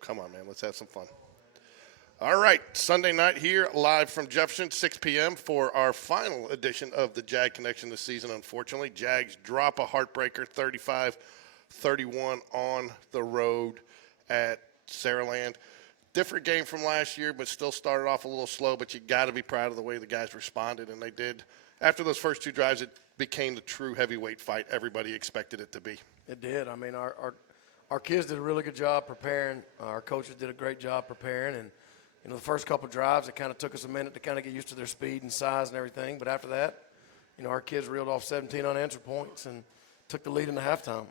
come on, man. Let's have some fun. All right, Sunday night here, live from Jeffersons, 6 p.m. for our final edition of the Jag Connection this season, unfortunately. Jags drop a heartbreaker, 35-31 on the road at Saraland. Different game from last year, but still started off a little slow, but you got to be proud of the way the guys responded, and they did. After those first two drives, it became the true heavyweight fight everybody expected it to be. It did. I mean, our kids did a really good job preparing. Our coaches did a great job preparing, and you know, the first couple of drives, it kind of took us a minute to kind of get used to their speed and size and everything. But after that, you know, our kids reeled off 17 unanswered points and took the lead in the halftime.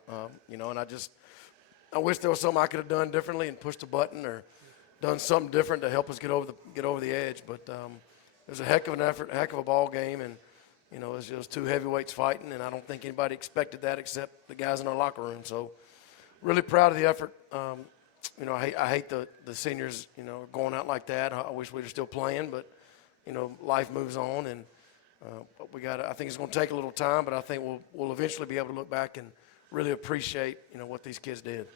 You know, and I wish there was something I could have done differently and pushed a button or done something different to help us get over the edge. But it was a heck of an effort, a heck of a ball game, and you know, it was two heavyweights fighting, and I don't think anybody expected that except the guys in our locker room. So, really proud of the effort. You know, I hate the seniors, you know, going out like that. I wish we were still playing, but, you know, life moves on. And but I think it's going to take a little time, but I think we'll eventually be able to look back and really appreciate, you know, what these kids did.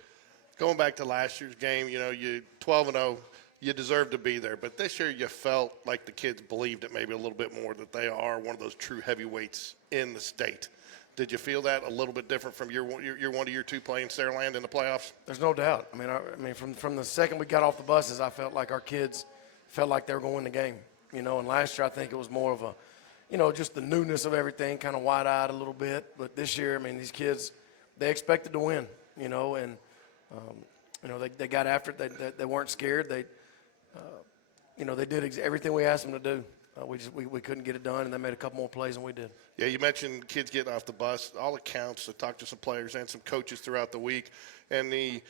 Going back to last year's game, you know, you 12-0, you deserve to be there. But this year you felt like the kids believed it maybe a little bit more, that they are one of those true heavyweights in the state. Did you feel that a little bit different from year one to year two playing Saraland in the playoffs? There's no doubt. I mean, from the second we got off the buses, I felt like our kids felt like they were going to win the game. You know, and last year I think it was more of a, you know, just the newness of everything, kind of wide-eyed a little bit. But this year, I mean, these kids, they expected to win. You know, and you know, they got after it. They weren't scared. You know, they did everything we asked them to do. We couldn't get it done, and they made a couple more plays than we did. Yeah, you mentioned kids getting off the bus. All accounts, I talked to some players and some coaches throughout the week, and the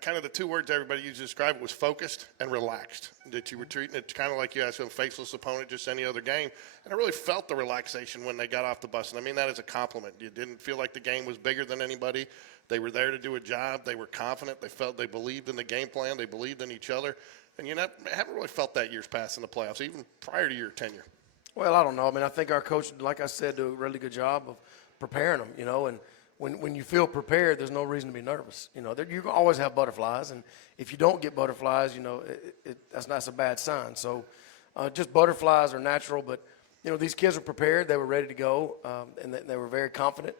kind of the two words everybody used to describe it was focused and relaxed, that you were treating it kind of like you asked a faceless opponent, just any other game. And I really felt the relaxation when they got off the bus, and I mean that as a compliment. You didn't feel like the game was bigger than anybody. They were there to do a job. They were confident. They felt they believed in the game plan. They believed in each other. And you haven't really felt that years past in the playoffs, even prior to your tenure. Well, I don't know. I mean, I think our coach, like I said, do a really good job of preparing them, you know. And when you feel prepared, there's no reason to be nervous. You know, you always have butterflies. And if you don't get butterflies, you know, that's a bad sign. So just butterflies are natural. But, you know, these kids were prepared. They were ready to go, and they were very confident.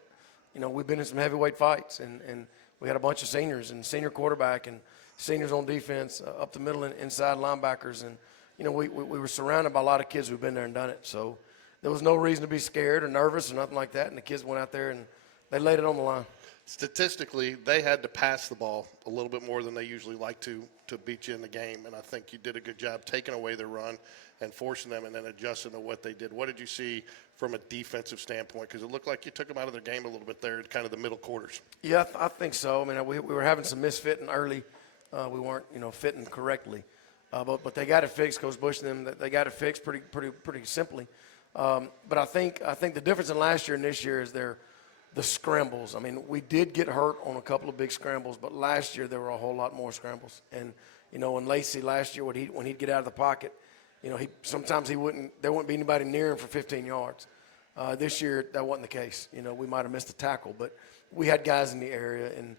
You know, we've been in some heavyweight fights, and we had a bunch of seniors and senior quarterback and seniors on defense, up the middle and inside linebackers. And, you know, we were surrounded by a lot of kids who've been there and done it. So there was no reason to be scared or nervous or nothing like that. And the kids went out there and they laid it on the line. Statistically, they had to pass the ball a little bit more than they usually like to beat you in the game. And I think you did a good job taking away their run and forcing them and then adjusting to what they did. What did you see from a defensive standpoint? Because it looked like you took them out of their game a little bit there in kind of the middle quarters. Yeah, I think so. I mean, we were having some misfitting early. We weren't, you know, fitting correctly. But they got it fixed. Coach Bush and them, they got it fixed pretty simply. But I think the difference in last year and this year is the scrambles. I mean, we did get hurt on a couple of big scrambles, but last year there were a whole lot more scrambles. And, you know, when Lacey last year, when he'd get out of the pocket, you know, sometimes there wouldn't be anybody near him for 15 yards. This year that wasn't the case. You know, we might have missed a tackle, but we had guys in the area. And,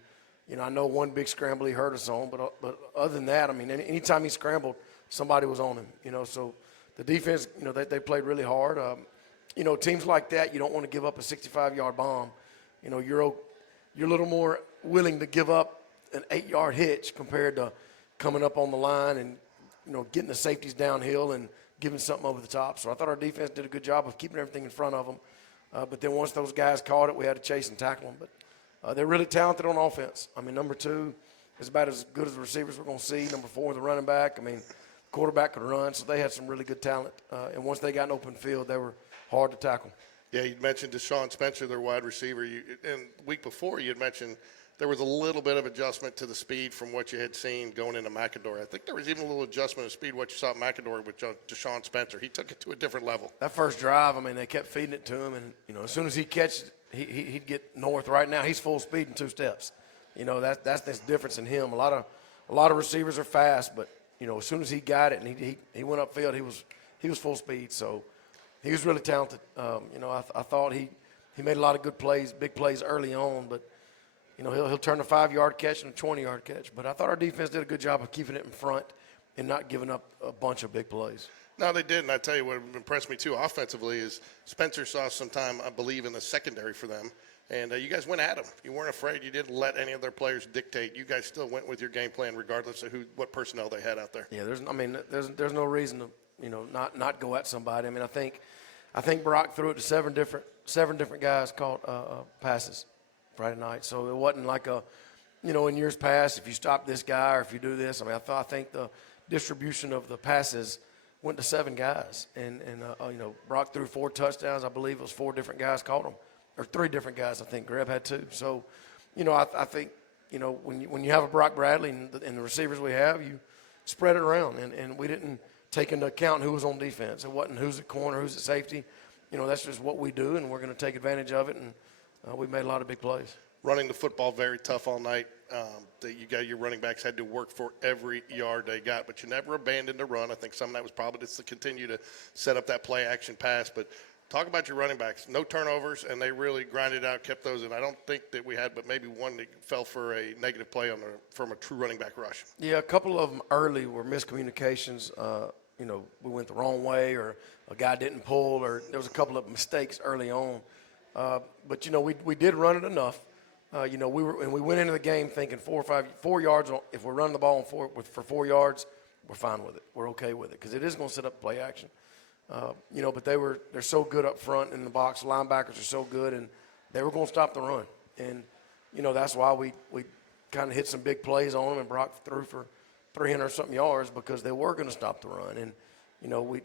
you know, I know one big scramble he hurt us on, but other than that, I mean, anytime he scrambled, somebody was on him. You know, so the defense, you know, they played really hard. You know, teams like that, you don't want to give up a 65-yard bomb. You know, you're a little more willing to give up an 8-yard hitch compared to coming up on the line and, you know, getting the safeties downhill and giving something over the top. So I thought our defense did a good job of keeping everything in front of them. But then once those guys caught it, we had to chase and tackle them. But they're really talented on offense. I mean, number 2 is about as good as the receivers we're going to see. Number 4, the running back. I mean, quarterback could run, so they had some really good talent. And once they got in open field, they were hard to tackle. Yeah, you mentioned Deshaun Spencer, their wide receiver. And week before, you had mentioned there was a little bit of adjustment to the speed from what you had seen going into McAdory. I think there was even a little adjustment of speed what you saw at McAdory with Deshaun Spencer. He took it to a different level. That first drive, I mean, they kept feeding it to him, and, you know, as soon as he catches it, he'd get north. Right now, he's full speed in 2 steps. You know, that's the difference in him. A lot of receivers are fast, but, you know, as soon as he got it and he went upfield, he was full speed. So he was really talented. You know, I thought he made a lot of good plays, big plays early on, but, he'll turn a 5-yard catch into a 20-yard catch. But I thought our defense did a good job of keeping it in front and not giving up a bunch of big plays. No, they did, and I tell you what impressed me too offensively is Spencer saw some time, I believe, in the secondary for them, and you guys went at him. You weren't afraid. You didn't let any of their players dictate. You guys still went with your game plan regardless of what personnel they had out there. Yeah, there's no reason to not go at somebody. I mean, I think Brock threw it to seven different guys caught passes Friday night. So it wasn't like in years past, if you stop this guy or if you do this. I mean, I think the distribution of the passes went to 7 guys, and Brock threw 4 touchdowns. I believe it was 4 different guys caught them, or 3 different guys. I think Greb had 2. So, I think when you have a Brock Bradley and the receivers we have, you spread it around, and we didn't take into account who was on defense. It wasn't who's at corner, who's at safety. That's just what we do, and we're going to take advantage of it. And we made a lot of big plays. Running the football very tough all night. Your running backs had to work for every yard they got, but you never abandoned the run. I think some of that was probably just to continue to set up that play action pass. But talk about your running backs. No turnovers, and they really grinded out, kept those in. I don't think that we had but maybe one that fell for a negative play from a true running back rush. Yeah, a couple of them early were miscommunications. We went the wrong way, or a guy didn't pull, or there was a couple of mistakes early on. But we did run it enough. We went into the game thinking 4 yards. If we're running the ball for 4 yards, we're fine with it. We're okay with it because it is going to set up play action. But they're so good up front in the box. Linebackers are so good, and they were going to stop the run. And that's why we kind of hit some big plays on them, and Brock threw for 300-something yards because they were going to stop the run. And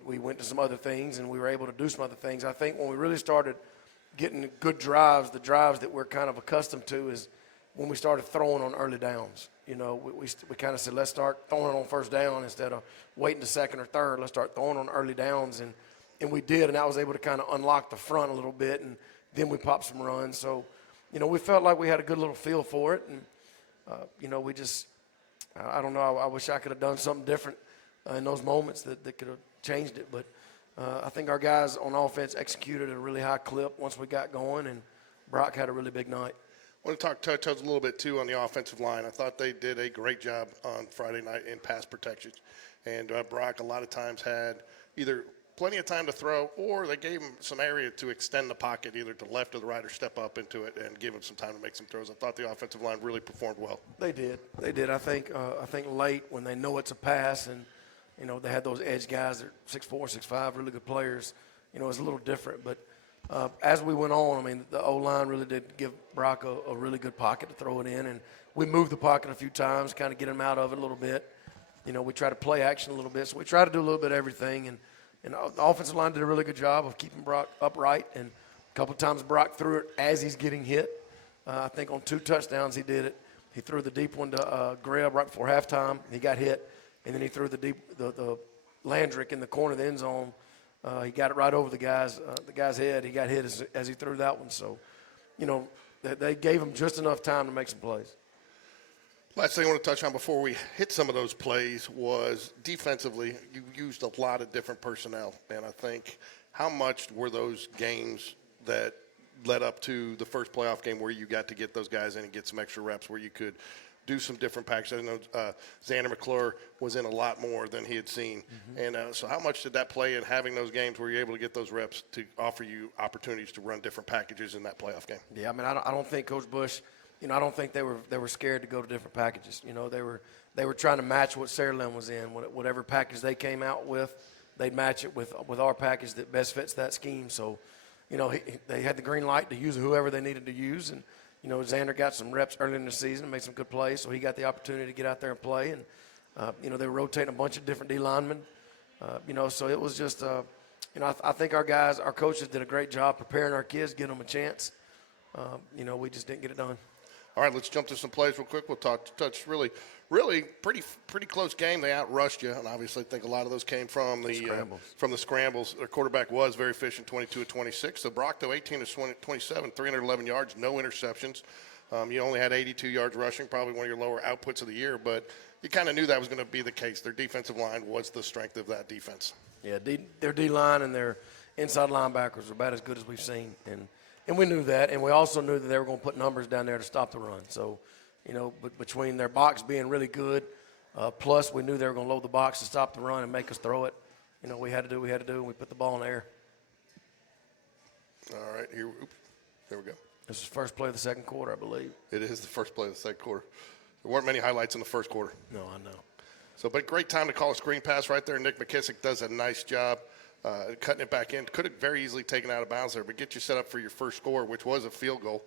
we went to some other things, and we were able to do some other things. I think when we really started getting good drives, the drives that we're kind of accustomed to is when we started throwing on early downs. We kind of said, let's start throwing on first down instead of waiting to second or third. Let's start throwing on early downs, and we did, and I was able to kind of unlock the front a little bit, and then we popped some runs. So, we felt like we had a good little feel for it, and, we just – I don't know. I wish I could have done something different in those moments that could have changed it, but I think our guys on offense executed at a really high clip once we got going, and Brock had a really big night. I want to touch a little bit, too, on the offensive line. I thought they did a great job on Friday night in pass protection. And Brock a lot of times had either plenty of time to throw, or they gave him some area to extend the pocket, either to the left or the right, or step up into it and give him some time to make some throws. I thought the offensive line really performed well. They did. I think late when they know it's a pass and, they had those edge guys that are 6'4", 6'5", really good players. It's a little different. But as we went on, the O-line really did give Brock a really good pocket to throw it in. And we moved the pocket a few times, kind of get him out of it a little bit. We try to play action a little bit. So we try to do a little bit of everything. And the offensive line did a really good job of keeping Brock upright. And a couple of times Brock threw it as he's getting hit. I think on 2 touchdowns he did it. He threw the deep one to Greb right before halftime. He got hit. And then he threw the Landrick in the corner of the end zone. He got it right over the guy's head. He got hit as he threw that one. So, they gave him just enough time to make some plays. Last thing I want to touch on before we hit some of those plays was defensively, you used a lot of different personnel. And I think how much were those games that led up to the first playoff game where you got to get those guys in and get some extra reps where you could do some different packages? I know Xander McClure was in a lot more than he had seen. Mm-hmm. And so how much did that play in having those games where you're able to get those reps to offer you opportunities to run different packages in that playoff game? Yeah, I don't think Coach Bush – I don't think they were scared to go to different packages. They were trying to match what Saraland was in. Whatever package they came out with, they'd match it with our package that best fits that scheme. So, they had the green light to use whoever they needed to use. And, Xander got some reps early in the season and made some good plays, so he got the opportunity to get out there and play. And, they were rotating a bunch of different D linemen. So it was just, I think our coaches did a great job preparing our kids, giving them a chance. We just didn't get it done. All right, let's jump to some plays real quick. We'll touch really pretty close game. They outrushed you, and obviously I think a lot of those came from the scrambles. Their quarterback was very efficient, 22 of 26. So Brock, though, 18 of 27, 311 yards, no interceptions. You only had 82 yards rushing, probably one of your lower outputs of the year, but you kind of knew that was going to be the case. Their defensive line was the strength of that defense. Yeah, their D-line and their inside linebackers are about as good as we've seen, and And we knew that, and we also knew that they were going to put numbers down there to stop the run. So, between their box being really good, plus we knew they were going to load the box to stop the run and make us throw it. We had to do what we had to do, and we put the ball in the air. All right, here we go. This is the first play of the second quarter, I believe. It is the first play of the second quarter. There weren't many highlights in the first quarter. No, I know. So, but great time to call a screen pass right there. Nick McKissick does a nice job cutting it back in. Could have very easily taken out of bounds there, but get you set up for your first score, which was a field goal.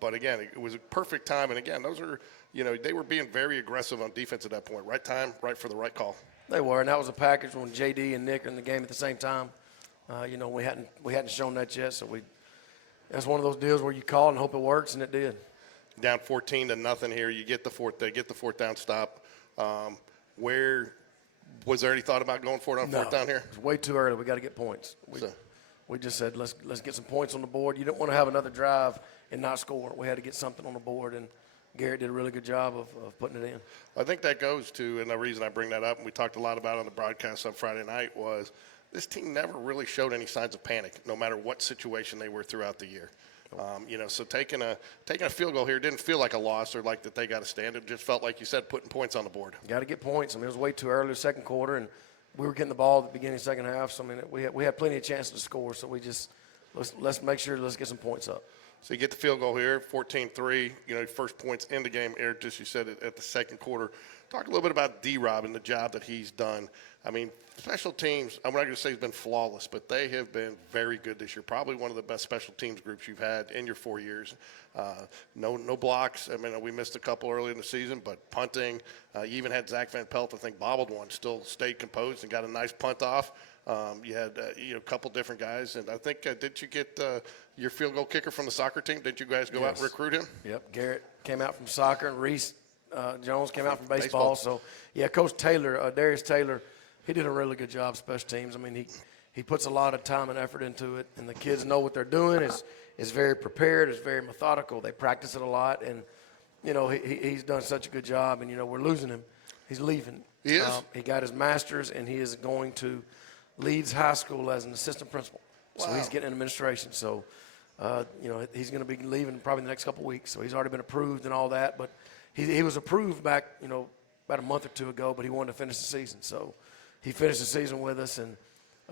But again, it was a perfect time. And again, those are, they were being very aggressive on defense at that point. Right time, right for the right call. They were, and that was a package when JD and Nick are in the game at the same time. We hadn't shown that yet, so that's one of those deals where you call and hope it works, and it did. Down 14-0 here. You get the fourth down stop. Was there any thought about going for it on fourth down here? It's way too early. We got to get points. We just said let's get some points on the board. You don't want to have another drive and not score. We had to get something on the board, and Garrett did a really good job of putting it in. I think that goes to, and the reason I bring that up, and we talked a lot about it on the broadcast on Friday night, was this team never really showed any signs of panic, no matter what situation they were throughout the year. So taking a field goal here didn't feel like a loss or like that they got to stand. It just felt like you said, putting points on the board. Got to get points. I mean, it was way too early, the second quarter, and we were getting the ball at the beginning of the second half. So, I mean, we had plenty of chances to score. So we just let's make sure let's get some points up. So you get the field goal here, 14-3. First points in the game, Eric, just you said it at the second quarter. Talk a little bit about D-Rob and the job that he's done. I mean, special teams, I'm not going to say he's been flawless, but they have been very good this year. Probably one of the best special teams groups you've had in your 4 years. No blocks. I mean, we missed a couple early in the season, but punting. You even had Zach Van Pelt, I think, bobbled one, still stayed composed and got a nice punt off. You had a couple different guys. And I think, did you get your field goal kicker from the soccer team? Did you guys go out and recruit him? Yep. Garrett came out from soccer, and Reese Jones came out from baseball. So, yeah, Coach Taylor, Darius Taylor, he did a really good job special teams. I mean, he puts a lot of time and effort into it, and the kids know what they're doing. Is very prepared, is very methodical. They practice it a lot, and, he's done such a good job. And, we're losing him. He's leaving. He is? He got his master's, and he is going to Leeds High School as an assistant principal. Wow. So he's getting in administration. So, he's going to be leaving probably the next couple of weeks. So he's already been approved and all that. But he was approved back, about a month or two ago, but he wanted to finish the season. So he finished the season with us, and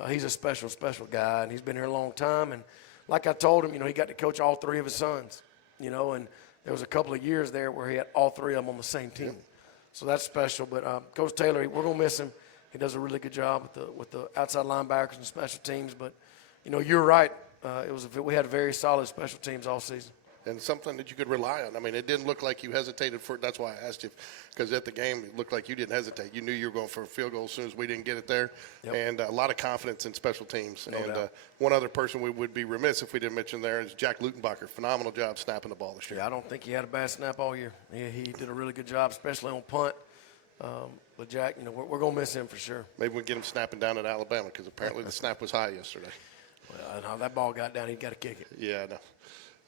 he's a special, special guy. And he's been here a long time. And like I told him, he got to coach all three of his sons, and there was a couple of years there where he had all three of them on the same team. So that's special. But Coach Taylor, we're going to miss him. He does a really good job with the outside linebackers and special teams. But, you're right. We had very solid special teams all season. And something that you could rely on. I mean, it didn't look like you hesitated for it. That's why I asked you, because at the game, it looked like you didn't hesitate. You knew you were going for a field goal as soon as we didn't get it there. Yep. And a lot of confidence in special teams. No doubt. One other person we would be remiss if we didn't mention there is Jack Lutenbacher. Phenomenal job snapping the ball this year. Yeah, I don't think he had a bad snap all year. He did a really good job, especially on punt. But Jack, we're going to miss him for sure. Maybe we can get him snapping down at Alabama, because apparently the snap was high yesterday. Well, how that ball got down, he got to kick it. Yeah, I know.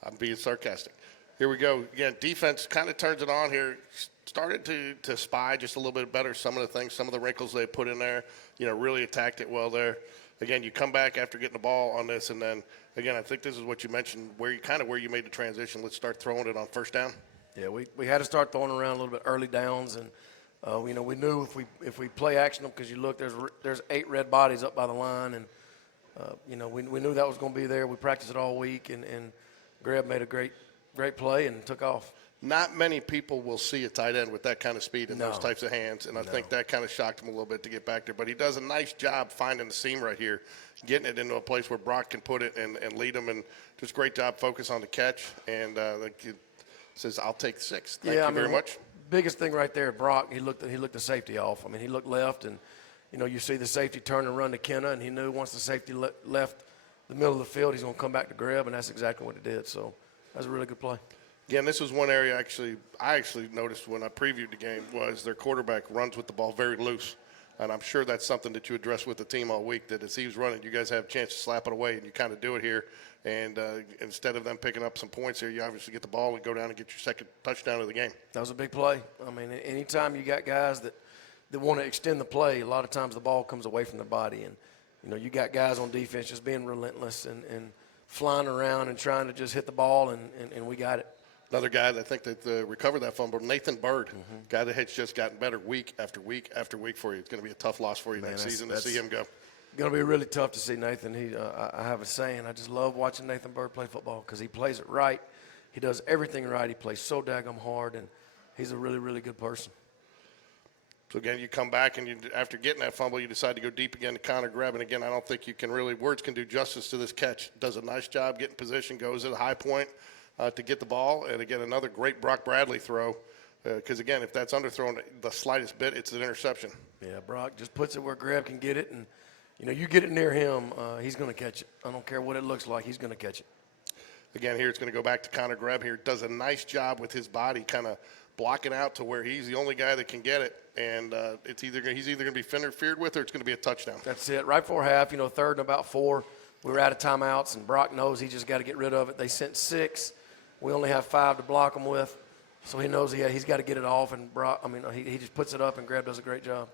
I'm being sarcastic. Here we go. Again, defense kind of turns it on here. Started to spy just a little bit better some of the things, some of the wrinkles they put in there. Really attacked it well there. Again, you come back after getting the ball on this, and then, again, I think this is what you mentioned, where you made the transition. Let's start throwing it on first down. Yeah, we had to start throwing around a little bit early downs, and we knew if we play action them, because you look, there's 8 red bodies up by the line, and we knew that was going to be there. We practiced it all week, and Greb made a great play and took off. Not many people will see a tight end with that kind of speed and those types of hands, and I think that kind of shocked him a little bit to get back there. But he does a nice job finding the seam right here, getting it into a place where Brock can put it and lead him, and just great job, focus on the catch, and says, "I'll take 6." Thank you very much. Biggest thing right there, Brock, he looked the safety off. I mean, he looked left, and, you see the safety turn and run to Kenna, and he knew once the safety left the middle of the field, he's going to come back to Greb, and that's exactly what he did. So that was a really good play. Again, this was one area I actually noticed when I previewed the game was their quarterback runs with the ball very loose. And I'm sure that's something that you address with the team all week, that as he was running, you guys have a chance to slap it away, and you kind of do it here. And instead of them picking up some points here, you obviously get the ball and go down and get your second touchdown of the game. That was a big play. I mean, anytime you got guys that want to extend the play, a lot of times the ball comes away from their body. And, you got guys on defense just being relentless and flying around and trying to just hit the ball, and we got it. Another guy that I think that recovered that fumble, Nathan Bird, guy that has just gotten better week after week after week for you. It's going to be a tough loss for you next season to see him go. Going to be really tough to see Nathan. I have a saying, I just love watching Nathan Bird play football because he plays it right. He does everything right. He plays so daggum hard, and he's a really, really good person. So, again, you come back, and after getting that fumble, you decide to go deep again to Connor Greb. And, again, I don't think you can really – words can do justice to this catch. Does a nice job getting position, goes at a high point to get the ball. And, again, another great Brock Bradley throw because, again, if that's underthrown the slightest bit, it's an interception. Yeah, Brock just puts it where Greb can get it. And, you get it near him, he's going to catch it. I don't care what it looks like. He's going to catch it. Again, here it's going to go back to Connor Greb here. Does a nice job with his body kind of blocking out to where he's the only guy that can get it. And he's either going to be interfered with or it's going to be a touchdown. That's it. Right before half, third and about 4, we were out of timeouts, and Brock knows he just got to get rid of it. They sent 6. We only have 5 to block them with. So he knows he's got to get it off, and Brock, he just puts it up, and Greb does a great job.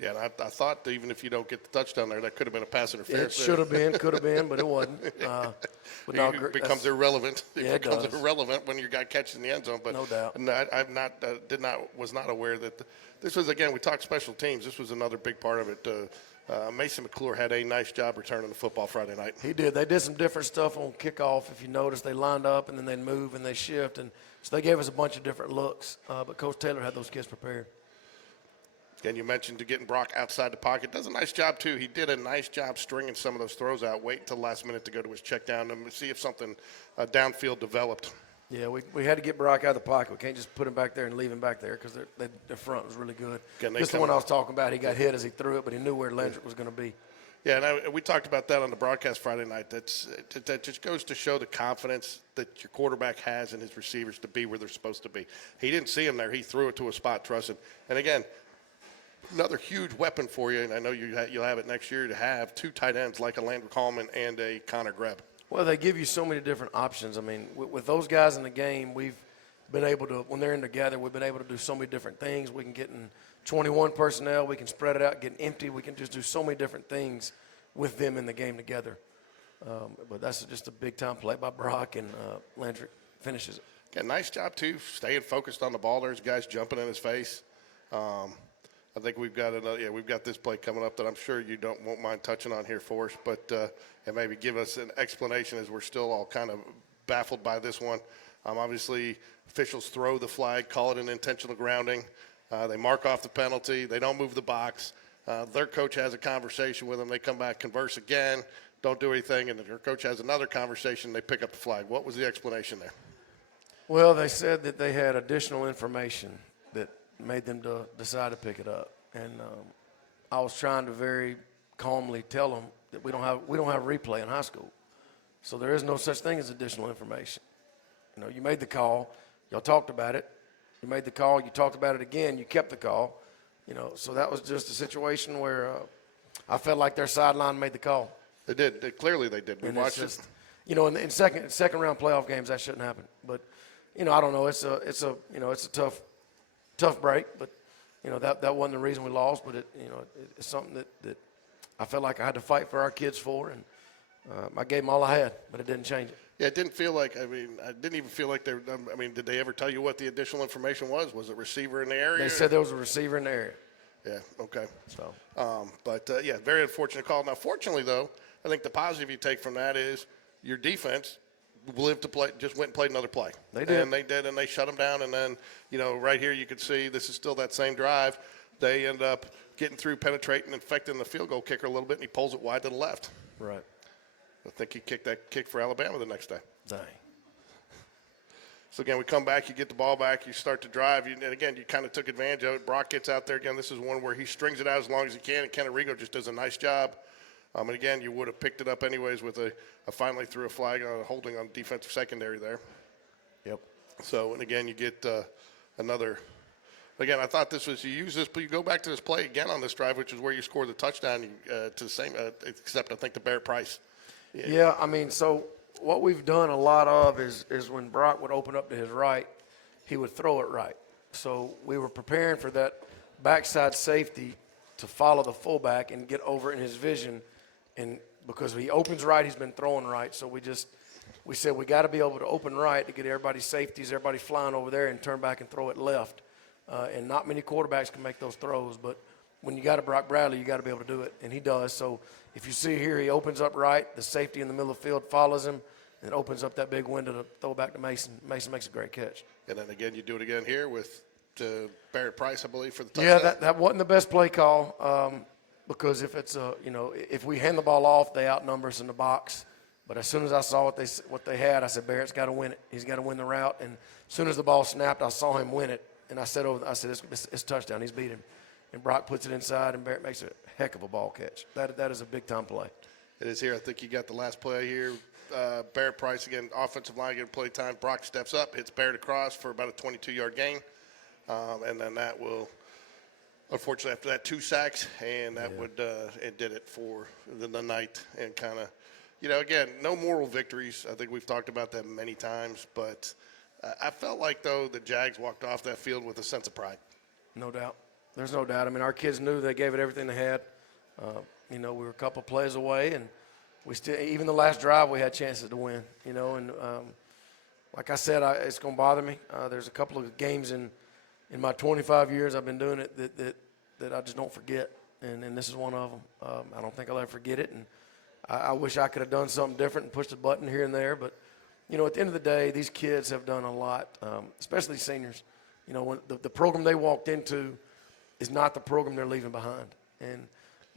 Yeah, and I thought that even if you don't get the touchdown there, that could have been a pass interference. It should have been, could have been, but it wasn't. But no, it becomes irrelevant. It becomes does. irrelevant when your guy catches in the end zone. But no doubt. Was not aware that this was, again, we talked special teams. This was another big part of it. Mason McClure had a nice job returning the football Friday night. He did. They did some different stuff on kickoff. If you notice, they lined up and then they'd move and they shift, and so they gave us a bunch of different looks. But Coach Taylor had those kids prepared. And you mentioned getting Brock outside the pocket. Does a nice job, too. He did a nice job stringing some of those throws out, wait until the last minute to go to his check down and see if something downfield developed. Yeah, we had to get Brock out of the pocket. We can't just put him back there and leave him back there because their front was really good. Just the one I was talking about, he got hit as he threw it, but he knew where Landrick was going to be. Yeah, and we talked about that on the broadcast Friday night. That just goes to show the confidence that your quarterback has in his receivers to be where they're supposed to be. He didn't see him there. He threw it to a spot, trusted. And, again, another huge weapon for you, and I know you'll have it next year, to have 2 tight ends like a Landry Coleman and a Connor Greb. Well, they give you so many different options. I mean, with those guys in the game, we've been able to, when they're in together, we've been able to do so many different things. We can get in 21 personnel. We can spread it out, get empty. We can just do so many different things with them in the game together. But that's just a big-time play by Brock, and Landry finishes it. Yeah, nice job, too, staying focused on the ball. There's guys jumping in his face. I think we've got this play coming up that I'm sure you won't mind touching on here for us, but and maybe give us an explanation as we're still all kind of baffled by this one. Obviously, officials throw the flag, call it an intentional grounding. They mark off the penalty. They don't move the box. Their coach has a conversation with them. They come back, converse again, don't do anything, and their coach has another conversation. They pick up the flag. What was the explanation there? Well, they said that they had additional information that made them decide to pick it up, and I was trying to very calmly tell them that we don't have replay in high school, so there is no such thing as additional information. You made the call, y'all talked about it. You made the call, you talked about it again, you kept the call. So that was just a situation where I felt like their sideline made the call. They did. Clearly they did. We watched it. In second round playoff games that shouldn't happen. But I don't know. It's a tough break. But that wasn't the reason we lost. But it's something that I felt like I had to fight for our kids for, and I gave them all I had, but it didn't change it. Yeah, it didn't feel like. I didn't even feel like they. Did they ever tell you what the additional information was? Was it receiver in the area? They said there was a receiver in the area. Yeah. Okay. So. Very unfortunate call. Now, fortunately, though, I think the positive you take from that is your defense lived to play. Just went and played another play. They did. And they shut them down. And then, right here you could see this is still that same drive. They end up getting through, penetrating, infecting the field goal kicker a little bit, and he pulls it wide to the left. Right. I think he kicked that kick for Alabama the next day. Dang. So, again, we come back, you get the ball back, you start to drive, and again, you kind of took advantage of it. Brock gets out there again. This is one where he strings it out as long as he can, and Kenarigo just does a nice job. And, again, you would have picked it up anyways with a finally threw a flag on a holding on defensive secondary there. Yep. So, and, again, you get another – again, I thought this was – you go back to this play again on this drive, which is where you score the touchdown to the same except I think to Barrett Price. Yeah, so what we've done a lot of is when Brock would open up to his right, he would throw it right. So we were preparing for that backside safety to follow the fullback and get over in his vision and because he opens right, he's been throwing right. So we said we got to be able to open right to get everybody's safeties, everybody flying over there and turn back and throw it left. And not many quarterbacks can make those throws, but when you got a Brock Bradley, you got to be able to do it, and he does. So if you see here, he opens up right, the safety in the middle of the field follows him, and opens up that big window to throw back to Mason. Mason makes a great catch. And then again, you do it again here with Barrett Price, I believe, for the touchdown. Yeah, that wasn't the best play call because if it's if we hand the ball off, they outnumber us in the box. But as soon as I saw what they had, I said Barrett's got to win it. He's got to win the route. And as soon as the ball snapped, I saw him win it, and I said it's touchdown. He's beat him. And Brock puts it inside, and Barrett makes a heck of a ball catch. That is a big-time play. It is here. I think you got the last play here. Barrett Price, again, offensive line getting play time. Brock steps up, hits Barrett across for about a 22-yard gain. And then that will, unfortunately, after that, 2 sacks, and that it did it for the night. And kind of, again, no moral victories. I think we've talked about that many times. But I felt like, though, the Jags walked off that field with a sense of pride. No doubt. There's no doubt. I mean, our kids knew they gave it everything they had. We were a couple plays away, and we still, even the last drive, we had chances to win. And like I said, it's going to bother me. There's a couple of games in my 25 years I've been doing it that I just don't forget, and this is one of them. I don't think I'll ever forget it, and I wish I could have done something different and pushed a button here and there. But at the end of the day, these kids have done a lot, especially seniors. When the program they walked into is not the program they're leaving behind. And,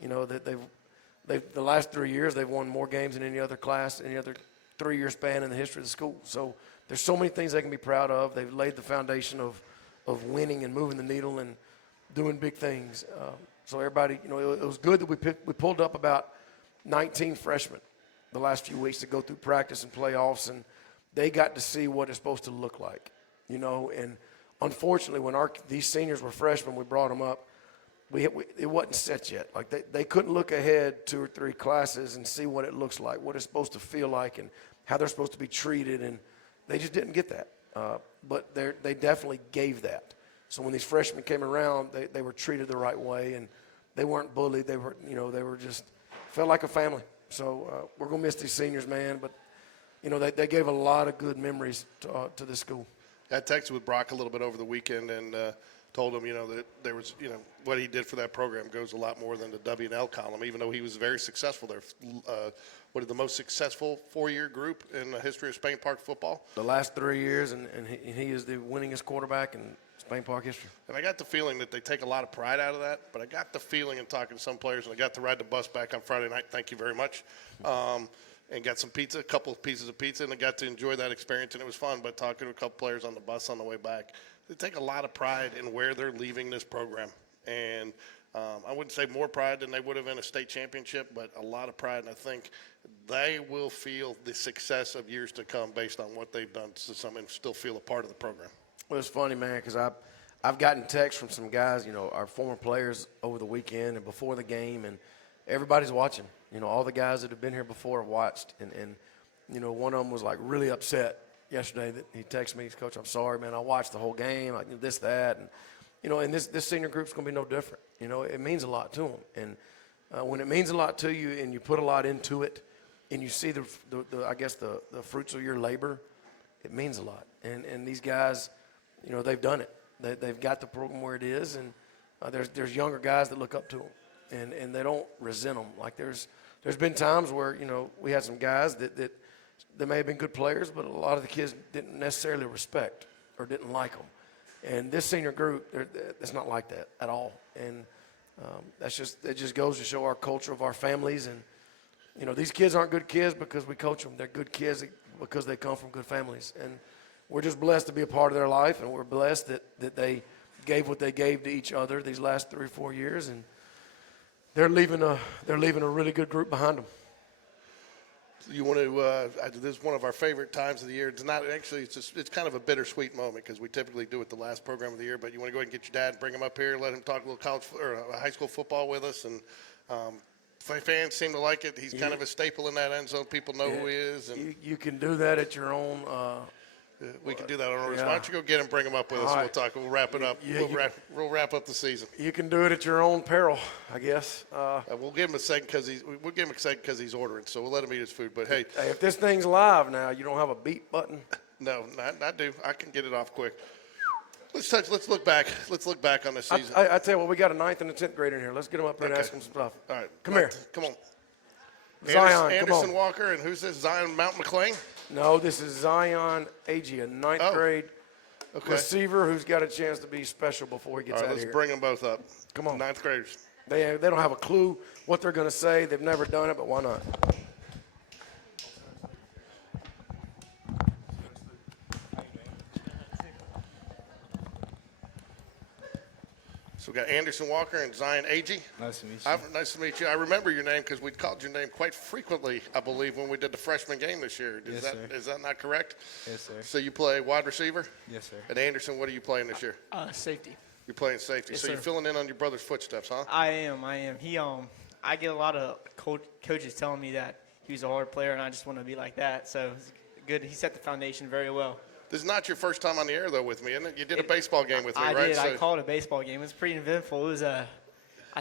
that they've the last 3 years, they've won more games than any other class, any other 3-year span in the history of the school. So there's so many things they can be proud of. They've laid the foundation of winning and moving the needle and doing big things. So everybody, it was good that we pulled up about 19 freshmen the last few weeks to go through practice and playoffs, and they got to see what it's supposed to look like, and unfortunately, when these seniors were freshmen, we brought them up. It wasn't set yet. Like they couldn't look ahead 2 or 3 classes and see what it looks like, what it's supposed to feel like, and how they're supposed to be treated. And they just didn't get that. But they definitely gave that. So when these freshmen came around, they were treated the right way, and they weren't bullied. They were just felt like a family. So we're gonna miss these seniors, man. But they gave a lot of good memories to this school. I texted with Brock a little bit over the weekend and told him, that there was, what he did for that program goes a lot more than the W&L column, even though he was very successful there. The most successful 4-year group in the history of Spain Park football. The last 3 years, and he is the winningest quarterback in Spain Park history. And I got the feeling that they take a lot of pride out of that, but I got the feeling in talking to some players, and I got to ride the bus back on Friday night, thank you very much, and got some pizza, a couple of pieces of pizza, and I got to enjoy that experience, and it was fun. But talking to a couple players on the bus on the way back, they take a lot of pride in where they're leaving this program. And I wouldn't say more pride than they would have in a state championship, but a lot of pride. And I think they will feel the success of years to come based on what they've done to some and still feel a part of the program. Well, it's funny, man, because I've gotten texts from some guys, our former players over the weekend and before the game, and everybody's watching. All the guys that have been here before have watched. And one of them was, like, really upset yesterday that he texted me. He said, Coach, I'm sorry, man. I watched the whole game. This, that. And this senior group's going to be no different. It means a lot to them. And when it means a lot to you and you put a lot into it and you see the fruits of your labor, it means a lot. And these guys, they've done it. They've got the program where it is. And there's younger guys that look up to them. And they don't resent them. Like there's been times where, we had some guys that they may have been good players, but a lot of the kids didn't necessarily respect or didn't like them. And this senior group, it's not like that at all. And it just goes to show our culture of our families. And, these kids aren't good kids because we coach them. They're good kids because they come from good families. And we're just blessed to be a part of their life, and we're blessed that they gave what they gave to each other these last 3 or 4 years. And they're leaving a really good group behind them. You want to? This is one of our favorite times of the year. It's not actually. It's kind of a bittersweet moment because we typically do it the last program of the year. But you want to go ahead and get your dad, bring him up here, let him talk a little college or high school football with us, and fans seem to like it. He's kind of a staple in that end zone. People know who he is. And you can do that at your own We can do that on ours. Yeah. Why don't you go get him, bring him up with us, All and right. we'll talk. We'll wrap it up. We'll wrap up the season. You can do it at your own peril, I guess. We'll give him a second because he's ordering. So we'll let him eat his food. But hey, If this thing's live now, you don't have a beep button. no, I do. I can get it off quick. Let's look back. Let's look back on the season. I tell you what, we got a 9th and a 10th grader in here. Let's get them up here and ask them some stuff. All right, Come here. Come on. Zion, Anderson come on. Walker, and who's this? Zion Mount McLean. No, this is Zion Agee, a 9th grade Okay. receiver who's got a chance to be special before he gets All right, out of let's here. bring them both up. Come on. 9th graders. They don't have a clue what they're going to say. They've never done it, but why not? So we got Anderson Walker and Zion Agee. Nice to meet you. Nice to meet you. I remember your name because we'd called your name quite frequently, I believe, when we did the freshman game this year. Yes, sir. Is that not correct? Yes, sir. So you play wide receiver? Yes, sir. And Anderson, what are you playing this year? Safety. You're playing safety. Yes, so you're sir. filling in on your brother's footsteps, huh? I am. He I get a lot of coaches telling me that he was a hard player, and I just want to be like that. So it's good. He set the foundation very well. This is not your first time on the air, though, with me, isn't it? You did a baseball game with me, I right? did. So, I called a baseball game. It was pretty eventful. It was I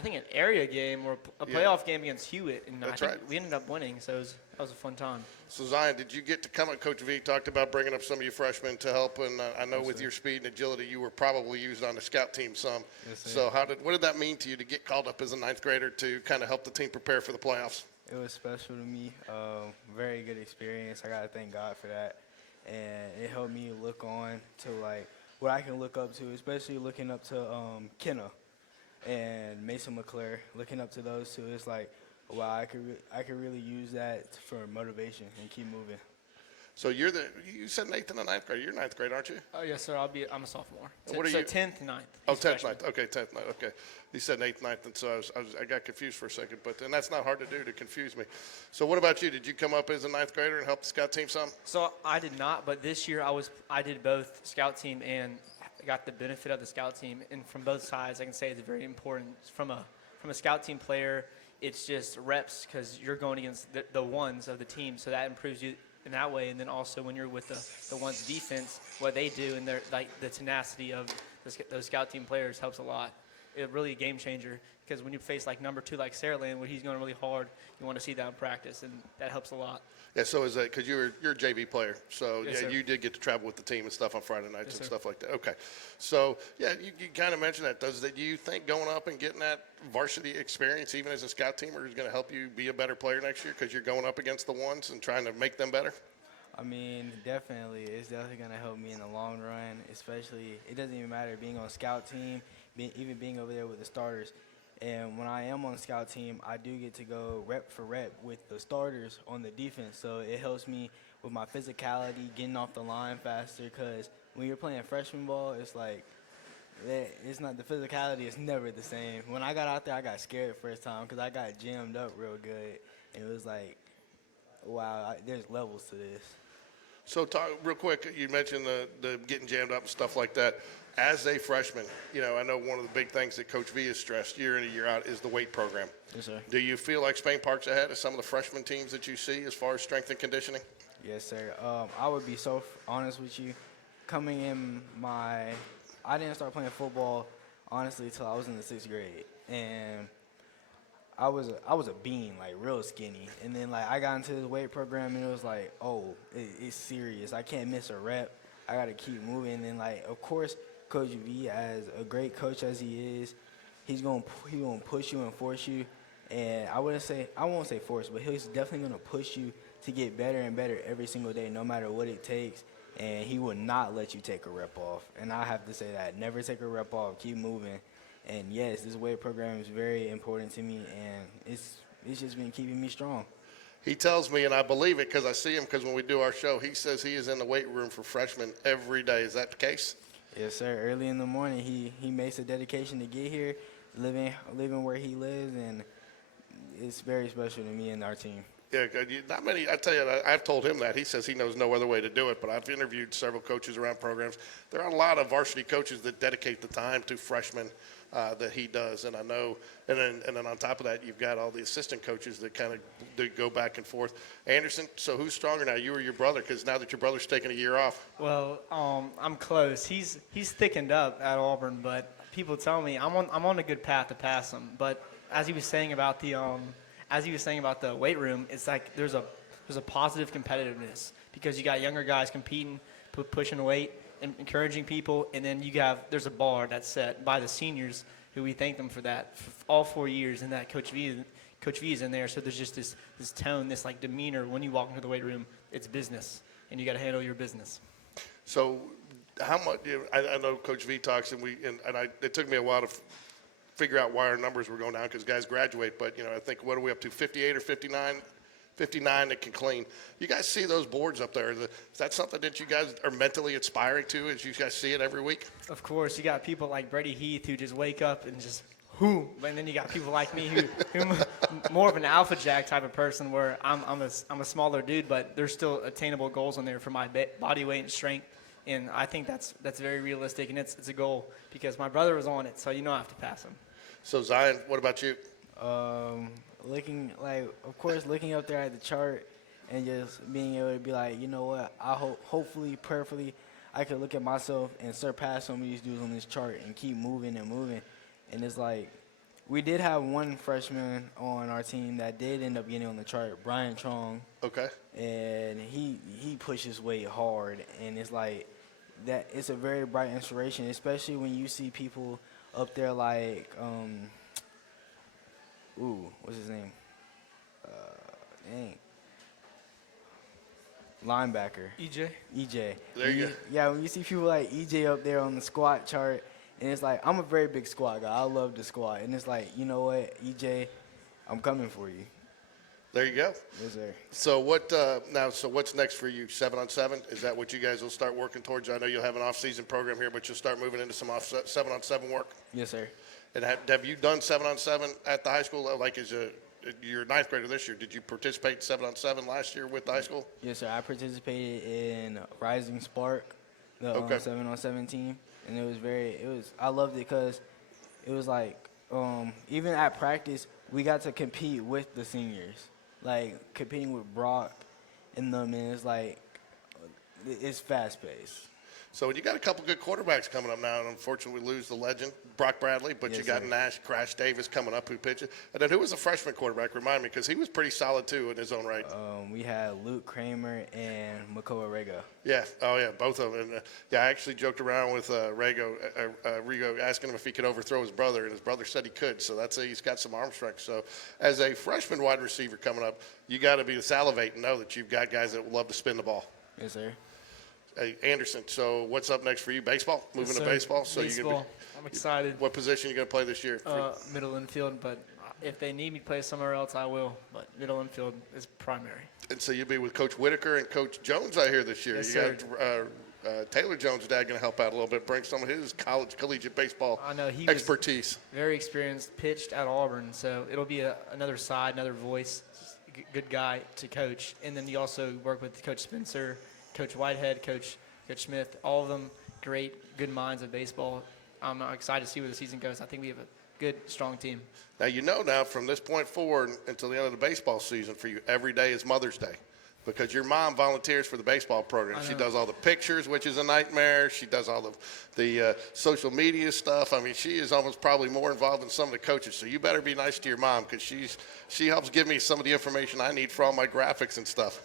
think an area game or a playoff game against Hewitt, and That's I think right. we ended up winning. So that was a fun time. so Zion, did you get to come? Coach V talked about bringing up some of you freshmen to help, and I know with your speed and agility, you were probably used on the scout team some. Yes, sir. So what did that mean to you to get called up as a 9th grader to kind of help the team prepare for the playoffs? It was special to me. Very good experience. I gotta thank God for that, and it helped me look on to like what I can look up to, especially looking up to Kenna and Mason McClure. Looking up to those two, it's like, wow, I could really use that for motivation and keep moving. So you said 8th and the 9th grade. You're 9th grade, aren't you? Oh yes, sir. I'm a sophomore. What are so you? 10th, 9th. Oh, He's 10th, freshman. 9th. Okay, 10th, 9th. Okay. You said 8th, 9th, and so I got confused for a second. And that's not hard to do, to confuse me. So what about you? Did you come up as a 9th grader and help the scout team some? So I did not, but this year I did both scout team and got the benefit of the scout team. And from both sides, I can say it's very important. From a scout team player, it's just reps because you're going against the ones of the team, so that improves you in that way. And then also when you're with the ones defense, what they do and their like the tenacity of those scout team players helps a lot. It's really a game changer because when you face like number 2 like Saraland, when he's going really hard, you want to see that in practice, and that helps a lot. Yeah, so is that because you're a JV player? So Yes, sir. you did get to travel with the team and stuff on Friday nights Yes, and sir. stuff like that. Okay, so yeah, you kind of mentioned that. Do you think going up and getting that varsity experience, even as a scout teamer, is going to help you be a better player next year because you're going up against the ones and trying to make them better? I mean, definitely. It's definitely going to help me in the long run, especially it doesn't even matter being on scout team, even being over there with the starters. And when I am on the scout team, I do get to go rep for rep with the starters on the defense. So it helps me with my physicality, getting off the line faster, because when you're playing freshman ball, it's like it's not the physicality is never the same. When I got out there, I got scared first time because I got jammed up real good. And it was like, wow, there's levels to this. So talk real quick. You mentioned the getting jammed up and stuff like that. As a freshman, I know one of the big things that Coach V has stressed year in and year out is the weight program. Yes, sir. Do you feel like Spain Park's ahead of some of the freshman teams that you see as far as strength and conditioning? Yes, sir. I would be so honest with you. Coming in I didn't start playing football, honestly, till I was in the 6th grade. And I was a bean, like real skinny. And then like I got into this weight program and it was like, oh, it's serious. I can't miss a rep. I got to keep moving. And then like, of course, Coach V, as a great coach as he is, he's gonna push you and force you. And I won't say force, but he's definitely gonna push you to get better and better every single day, no matter what it takes. And he will not let you take a rep off. And I have to say that, never take a rep off, keep moving. And yes, this weight program is very important to me, and it's just been keeping me strong. He tells me, and I believe it because I see him, because when we do our show, he says he is in the weight room for freshmen every day. Is that the case? Yes, sir. Early in the morning, he makes a dedication to get here, living where he lives, and it's very special to me and our team. Yeah, not many. I tell you, I've told him that. He says he knows no other way to do it, but I've interviewed several coaches around programs. There are a lot of varsity coaches that dedicate the time to freshmen that he does. And I know, and then on top of that, you've got all the assistant coaches that kind of go back and forth. Anderson, so who's stronger now, you or your brother? Because now that your brother's taking a year off. Well, I'm close. He's thickened up at Auburn, but people tell me I'm on a good path to pass him. But as he was saying about the weight room, it's like there's a positive competitiveness because you got younger guys competing, pushing weight, and encouraging people, and then there's a bar that's set by the seniors who we thank them for that for all 4 years, and that Coach V is in there. So there's just this tone, this like demeanor when you walk into the weight room. It's business, and you got to handle your business. So how much, I know Coach V talks, and it took me a while to figure out why our numbers were going down because guys graduate, but, I think, what are we up to, 58 or 59? 59 that can clean. You guys see those boards up there. Is that something that you guys are mentally aspiring to as you guys see it every week? Of course, you got people like Brady Heath who just wake up and just whoo. And then you got people like me who more of an alpha jack type of person where I'm a smaller dude, but there's still attainable goals on there for my body weight and strength. And I think that's very realistic, and it's a goal because my brother was on it, so I have to pass him. So Zion, what about you? Looking up there at the chart and just being able to be like, you know what, I hopefully, prayerfully, I could look at myself and surpass some of these dudes on this chart and keep moving and moving. And it's like, we did have one freshman on our team that did end up getting on the chart, Brian Chong. Okay. And he pushes weight hard, and it's like that. It's a very bright inspiration, especially when you see people up there like what's his name? Linebacker. EJ. There you go. Yeah, when you see people like EJ up there on the squat chart, and it's like, I'm a very big squat guy. I love to squat. And it's like, you know what, EJ, I'm coming for you. There you go. Yes, sir. So what's next for you? 7-on-7? Is that what you guys will start working towards? I know you'll have an off-season program here, but you'll start moving into some 7-on-7 work. Yes, sir. And have you done 7-on-7 at the high school? Like, you're a ninth grader this year. Did you participate in 7-on-7 last year with the high school? Yes, sir. I participated in Rising Spark, the 7-on-7 team, and I loved it because it was like, even at practice, we got to compete with the seniors, like competing with Brock and them, and it's like, it's fast-paced. So you got a couple good quarterbacks coming up now, and unfortunately we lose the legend, Brock Bradley, but Yes, you got sir. Nash, Crash Davis coming up who pitches. And then who was the freshman quarterback? Remind me, because he was pretty solid too in his own right. We had Luke Kramer and Makoa Rego. Yeah, both of them. And, I actually joked around with Rigo asking him if he could overthrow his brother, and his brother said he could. So he's got some arm strength. So as a freshman wide receiver coming up, you got to be salivate and know that you've got guys that would love to spin the ball. Yes, sir. Hey, Anderson, so what's up next for you? Baseball? Moving to baseball? So baseball. I'm excited. What position are you going to play this year? Middle infield, but if they need me to play somewhere else, I will. But middle infield is primary. And so you'll be with Coach Whitaker and Coach Jones out here this year. Yes, you sir. got Taylor Jones' dad going to help out a little bit, bring some of his collegiate baseball I know he expertise. was very experienced, pitched at Auburn, so it'll be another side, another voice, good guy to coach. And then you also work with Coach Spencer, Coach Whitehead, Coach Smith, all of them good minds of baseball. I'm excited to see where the season goes. I think we have a good, strong team. Now from this point forward until the end of the baseball season for you, every day is Mother's Day because your mom volunteers for the baseball program. She does all the pictures, which is a nightmare. She does all the social media stuff. I mean, she is almost probably more involved than some of the coaches. So you better be nice to your mom because she helps give me some of the information I need for all my graphics and stuff.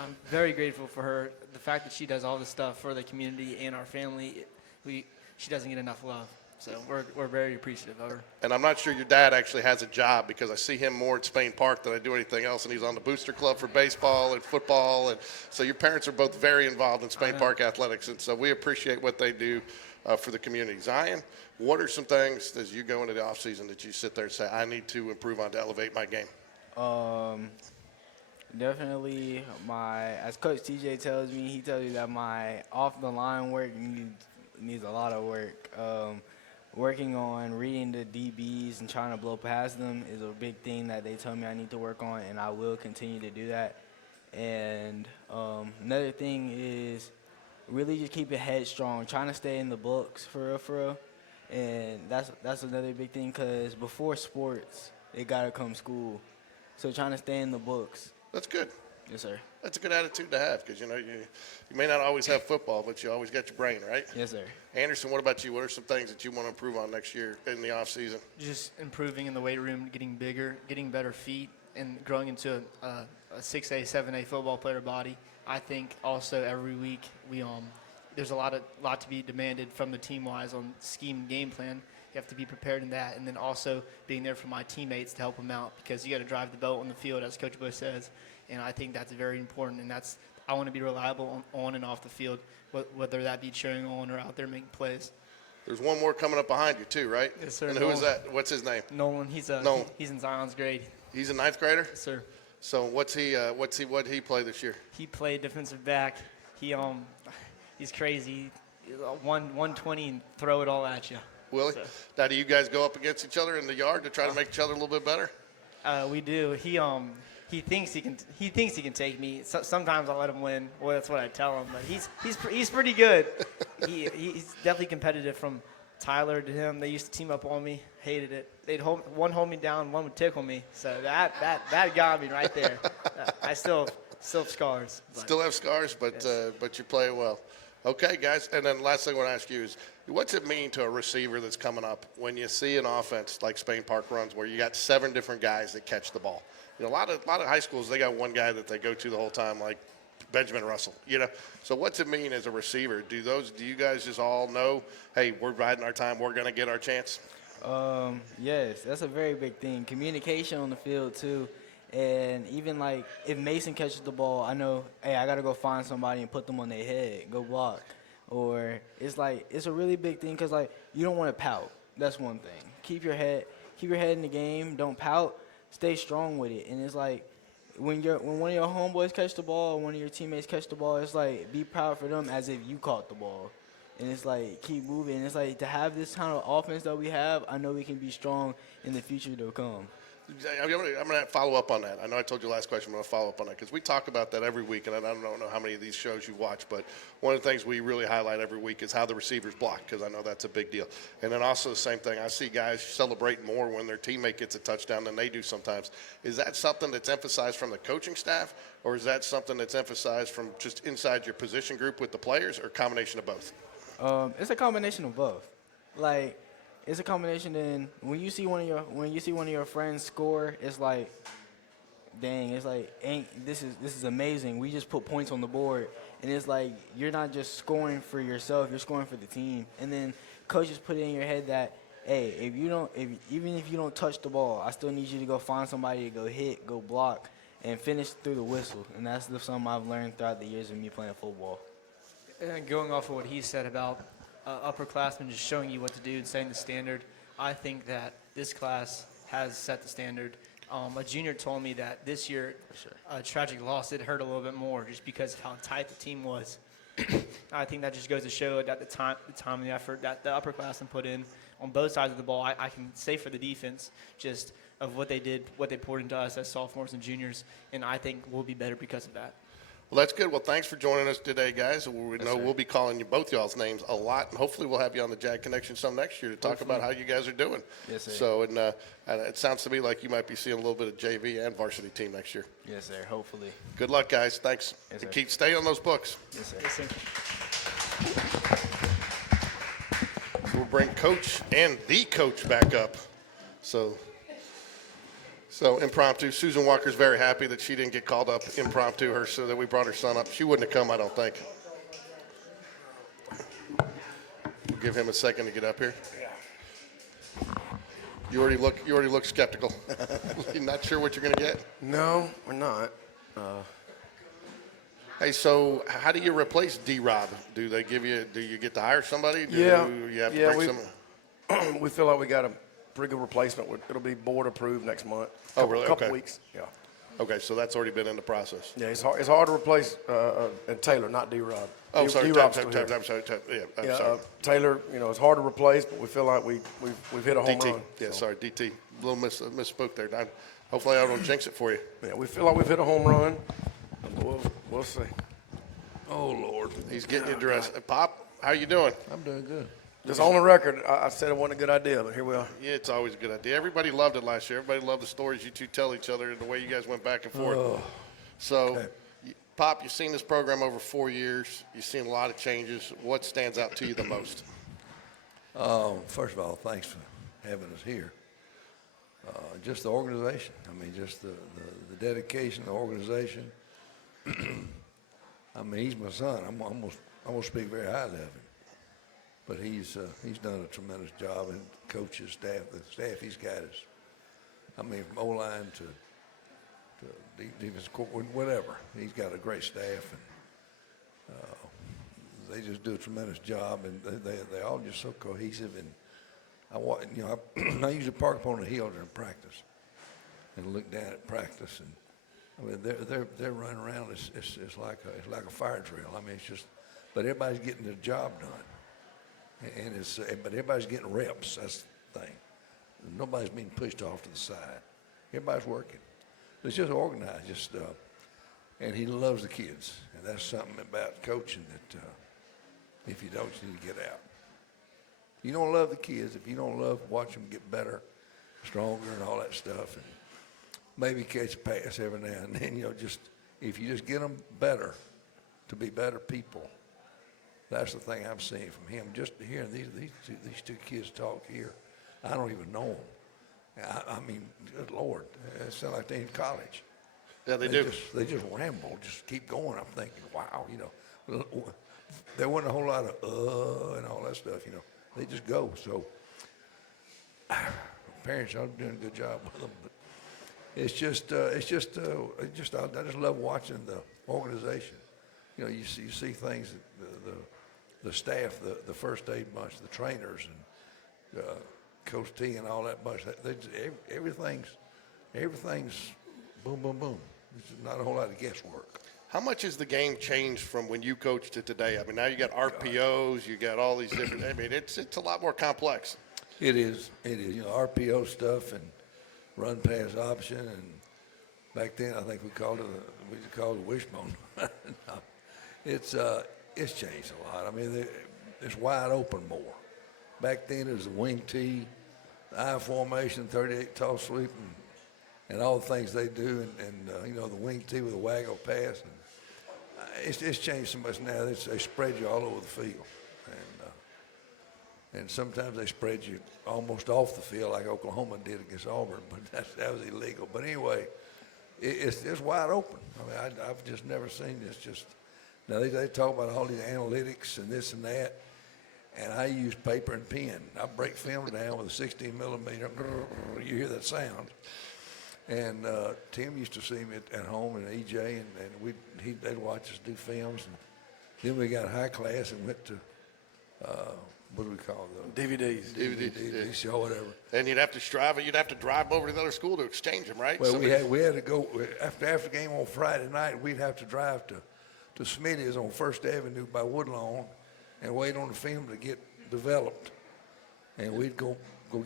I'm very grateful for her. The fact that she does all this stuff for the community and our family, she doesn't get enough love. So we're very appreciative of her. And I'm not sure your dad actually has a job because I see him more at Spain Park than I do anything else, and he's on the booster club for baseball and football. And so your parents are both very involved in Spain Park athletics, and so we appreciate what they do for the community. Zion, what are some things as you go into the offseason that you sit there and say, I need to improve on to elevate my game? Definitely as Coach TJ tells me, he tells me that my off-the-line work needs a lot of work. Working on reading the DBs and trying to blow past them is a big thing that they tell me I need to work on, and I will continue to do that. And another thing is really just keep your head strong, trying to stay in the books for real, And that's another big thing because before sports, it got to come school. So trying to stay in the books. That's good. Yes, sir. That's a good attitude to have because, you may not always have football, but you always got your brain, right? Yes, sir. Anderson, what about you? What are some things that you want to improve on next year in the off season? Just improving in the weight room, getting bigger, getting better feet, and growing into a 6A, 7A football player body. I think also every week there's a lot to be demanded from the team wise on scheme and game plan. You have to be prepared in that, and then also being there for my teammates to help them out because you got to drive the boat on the field, as Coach Bush says, and I think that's very important. And I want to be reliable on and off the field, whether that be cheering on or out there making plays. There's one more coming up behind you too, right? Yes, sir. And who is that? What's his name? Nolan. He's in Zion's grade. He's a ninth grader. Yes, sir. So what did he play this year? He played defensive back. He's crazy. 120 and throw it all at you. Willie? So. Now, do you guys go up against each other in the yard to try to make each other a little bit better? We do. He thinks he can take me. Sometimes I let him win. Well, that's what I tell him. But he's pretty good. He's definitely competitive. From Tyler to him, they used to team up on me. Hated it. One hold me down, one would tickle me. So that got me right there. I still have scars. Still have scars, but Yes. But you play well. Okay, guys. And then last thing I want to ask you is, what's it mean to a receiver that's coming up when you see an offense like Spain Park runs, where you got 7 different guys that catch the ball? A lot of high schools, they got one guy that they go to the whole time, like Benjamin Russell. So what's it mean as a receiver? Do you guys just all know, hey, we're biding our time, we're going to get our chance? Yes, that's a very big thing. Communication on the field too, and even like if Mason catches the ball, I know, hey, I gotta go find somebody and put them on their head, go block. Or it's a really big thing because like you don't want to pout. That's one thing. Keep your head in the game. Don't pout. Stay strong with it. And it's like when one of your homeboys catch the ball or one of your teammates catch the ball, it's like be proud for them as if you caught the ball. And it's like keep moving. It's like to have this kind of offense that we have, I know we can be strong in the future to come. I'm going to follow up on that. I know I told you last question. I'm going to follow up on that because we talk about that every week, and I don't know how many of these shows you watch, but one of the things we really highlight every week is how the receivers block, because I know that's a big deal. And then also the same thing, I see guys celebrate more when their teammate gets a touchdown than they do sometimes. Is that something that's emphasized from the coaching staff, or is that something that's emphasized from just inside your position group with the players, or a combination of both? It's a combination of both. Like, it's a combination. And when you see one of your friends score, it's like, dang, it's like, this is amazing. We just put points on the board, and it's like you're not just scoring for yourself, you're scoring for the team. And then coaches put it in your head that, hey, even if you don't touch the ball, I still need you to go find somebody to go hit, go block, and finish through the whistle. And that's something I've learned throughout the years of me playing football. And going off of what he said about upperclassmen just showing you what to do and setting the standard, I think that this class has set the standard. A junior told me that this year, a tragic loss, it hurt a little bit more just because of how tight the team was. I think that just goes to show that the time and the effort that the upperclassmen put in on both sides of the ball, I can say for the defense, just of what they did, what they poured into us as sophomores and juniors, and I think we'll be better because of that. Well, that's good. Well, thanks for joining us today, guys. We know we'll be calling you both y'all's names a lot, and hopefully we'll have you on the Jag Connection some next year to talk about how you guys are doing. Yes, sir. So, and it sounds to me like you might be seeing a little bit of JV and varsity team next year. Yes, sir. Hopefully. Good luck, guys. Thanks. Yes, And sir. stay on those books. Yes, sir. Yes, sir. We'll bring Coach and the coach back up. So impromptu. Susan Walker's very happy that she didn't get called up impromptu, so that we brought her son up. She wouldn't have come, I don't think. We'll give him a second to get up here. You already look skeptical. You're not sure what you're going to get? No, we're not. Hey, so how do you replace D-Rob? Do you get to hire somebody? Do Yeah. you have to Yeah, bring someone? We feel like we got a pretty good replacement. It'll be board approved next month. Oh, really? Couple Okay. weeks. Yeah. Okay, so that's already been in the process. Yeah, it's hard to replace and Taylor, not D-Rob. Oh, sorry. D-Rob's I'm still here. sorry. Yeah, I'm Yeah, sorry. Taylor, it's hard to replace, but we feel like we've hit a home DT. run. Yeah, So, sorry, DT. A little misspoke there. Hopefully I don't jinx it for you. yeah, we feel like we've hit a home run. We'll see. Oh Lord. He's getting you dressed. Pop, how you doing? I'm doing good. Just on the record, I said it wasn't a good idea, but here we are. Yeah, it's always a good idea. Everybody loved it last year. Everybody loved the stories you two tell each other and the way you guys went back and forth. So, Okay. Pop, you've seen this program over 4 years. You've seen a lot of changes. What stands out to you the most? First of all, thanks for having us here. Just the organization. I mean, just the dedication, the organization. I mean, he's my son. I'm gonna speak very highly of him. But he's done a tremendous job, and coaches, staff, the staff he's got is, I mean, from O-line to defense court, whatever. He's got a great staff, and they just do a tremendous job, and they all just so cohesive. And I usually park up on the hill during practice and look down at practice, and I mean they're running around. It's like a fire drill. I mean, it's just, but everybody's getting their job done, and but everybody's getting reps. That's the thing. Nobody's being pushed off to the side. Everybody's working. It's just organized. And he loves the kids, and that's something about coaching that if you don't, you need to get out. You don't love the kids if you don't love watching them get better, stronger, and all that stuff, and maybe catch a pass every now and then. Just if you just get them better, to be better people. That's the thing I'm seeing from him. Just hearing these two kids talk here, I don't even know them. I mean, good Lord, it sounds like they're in college. Yeah, they do. They just ramble, just keep going. I'm thinking, wow, there wasn't a whole lot of and all that stuff, They just go. So parents are doing a good job with them, but I just love watching the organization. You see things that the staff, the first aid bunch, the trainers, and Coach T and all that bunch. Everything's boom, boom, boom. There's not a whole lot of guesswork. How much has the game changed from when you coached to today? I mean, now you got RPOs, you got all these different. I mean, it's a lot more complex. It is. RPO stuff and run pass option, and back then I think we called it wishbone. No, it's changed a lot. I mean, it's wide open more. Back then it was the wing tee, the I formation, 38 toss sweep, and all the things they do, and the wing tee with a waggle pass. And it's changed so much now. They spread you all over the field, and sometimes they spread you almost off the field like Oklahoma did against Auburn, but that was illegal. But anyway, it's wide open. I mean, I've just never seen this. Just now they talk about all these analytics and this and that, and I use paper and pen. I break film down with a 16 millimeter. You hear that sound. And Tim used to see me at home, and EJ, and they'd watch us do films. And then we got high class and went to what do we call those? DVDs. Show, whatever. And you'd have to drive over to the other school to exchange them, right? Well, we had to go after the game on Friday night. We'd have to drive to Smitty's on First Avenue by Woodlawn and wait on the film to get developed, and we'd go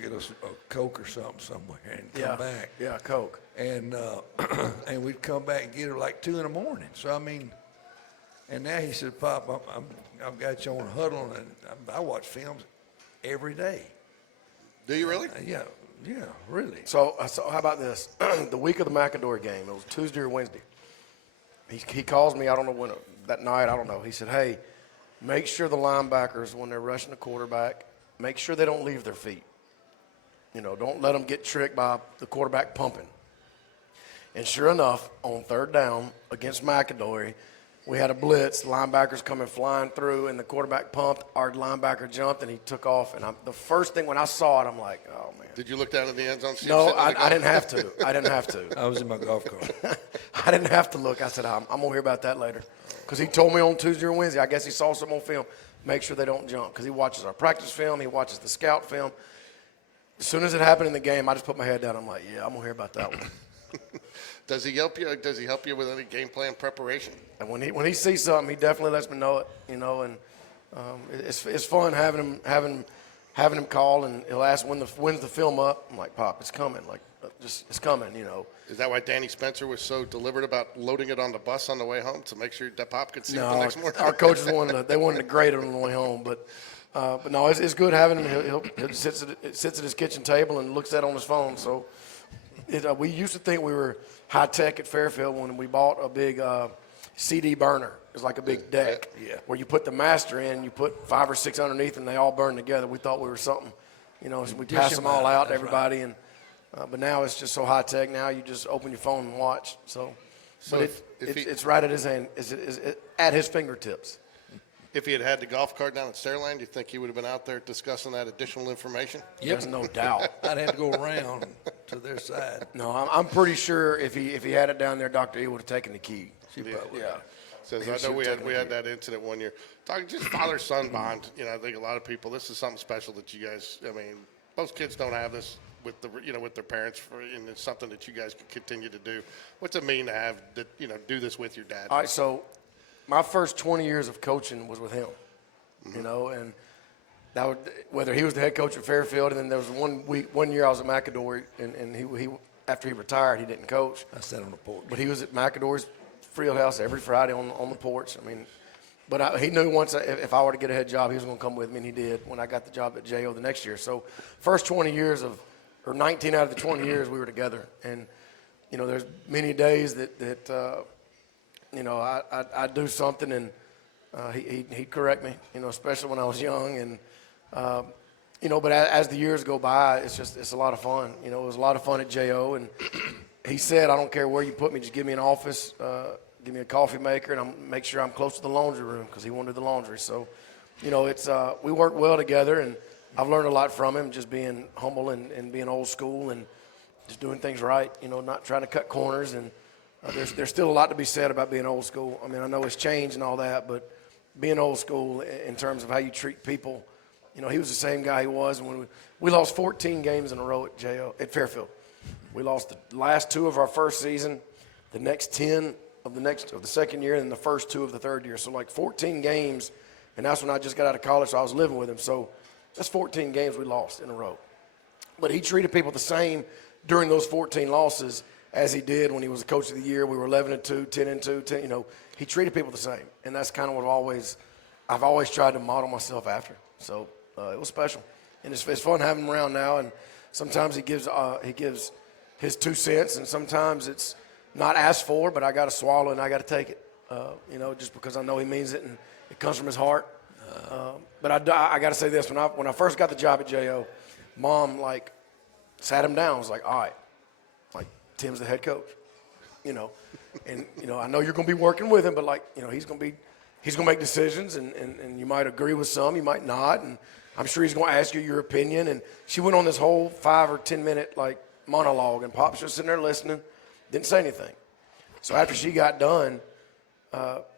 get us a Coke or something somewhere and come back. Yeah, Coke. And and we'd come back and get it like 2 a.m. So I mean, and now he said, "Pop, I've got you on huddle, and I watch films every day." Do you really? Yeah, really. So how about this? The week of the McAdory game, it was Tuesday or Wednesday. He calls me, I don't know when, that night, I don't know. He said, hey, make sure the linebackers, when they're rushing the quarterback, make sure they don't leave their feet. Don't let them get tricked by the quarterback pumping. And sure enough, on third down against McAdory, we had a blitz, linebackers coming flying through, and the quarterback pumped. Our linebacker jumped, and he took off. And the first thing when I saw it, I'm like, oh, man. Did you look down in the end zone? No, I didn't have to. I was in my golf cart. I didn't have to look. I said, I'm going to hear about that later. Because he told me on Tuesday or Wednesday, I guess he saw something on film, make sure they don't jump. Because he watches our practice film, he watches the scout film. As soon as it happened in the game, I just put my head down. I'm like, yeah, I'm going to hear about that one. Does he help you? Does he help you with any game plan preparation? And when he sees something, he definitely lets me know it. And it's fun having him call, and he'll ask when's the film up. I'm like, Pop, it's coming. Like, it's coming. Is that why Danny Spencer was so deliberate about loading it on the bus on the way home to make sure that Pop could see it the No, next morning? our coaches wanted to grade it on the way home, but But no, it's good having him. He'll sits at his kitchen table and looks at it on his phone. So we used to think we were high tech at Fairfield when we bought a big CD burner. It's like a big deck where you put the master in, you put 5 or 6 underneath, and they all burn together. We thought we were something, so we pass them all out to everybody. Right. And but now it's just so high tech. Now you just open your phone and watch. So but it's right at his hand. It's at his fingertips. If he had had the golf cart down at Saraland, do you think he would have been out there discussing that additional information? There's no doubt. I'd have to go around to their side. No, I'm pretty sure if he had it down there, Dr. E would have taken the key. Yeah. Says, I know we had that incident one year. Talking just father-son bond. I think a lot of people, this is something special that you guys, most kids don't have this with with their parents, and it's something that you guys can continue to do. What's it mean to have that, do this with your dad? All right, so my first 20 years of coaching was with him, and that would, whether he was the head coach at Fairfield, and then there was one year I was at McAdory, and he after he retired, he didn't coach. I sat on the porch. But he was at McAdory's field house every Friday on the porch. But he knew once if I were to get a head job, he was going to come with me, and he did when I got the job at JO the next year. So first 20 years or 19 out of the 20 years we were together. And, there's many days that I'd do something and he'd correct me, especially when I was young. And, but as the years go by, it's a lot of fun. It was a lot of fun at JO. And he said, I don't care where you put me, just give me an office, give me a coffee maker, and make sure I'm close to the laundry room because he wanted the laundry. So, we work well together, and I've learned a lot from him, just being humble and being old school and just doing things right, not trying to cut corners. And there's still a lot to be said about being old school. I know it's changed and all that, but being old school in terms of how you treat people, he was the same guy he was. And when we lost 14 games in a row at Fairfield. We lost the last 2 of our first season, the next 10 of the second year, and the first 2 of the third year. So like 14 games, and that's when I just got out of college, so I was living with him. So that's 14 games we lost in a row. But he treated people the same during those 14 losses as he did when he was the coach of the year. We were 11-2, 10-2, he treated people the same. And that's kind of what I've always tried to model myself after. So it was special. And it's fun having him around now. And sometimes he gives his 2 cents, and sometimes it's not asked for, but I got to swallow and I got to take it, just because I know he means it and it comes from his heart. But I got to say this: when I first got the job at JO, Mom sat him down. Was like, all right, Tim's the head coach, and I know you're going to be working with him, but he's going to make decisions, and you might agree with some, you might not, and I'm sure he's going to ask you your opinion. And she went on this whole 5 or 10 minute monologue, and Pop's just sitting there listening, didn't say anything. So after she got done,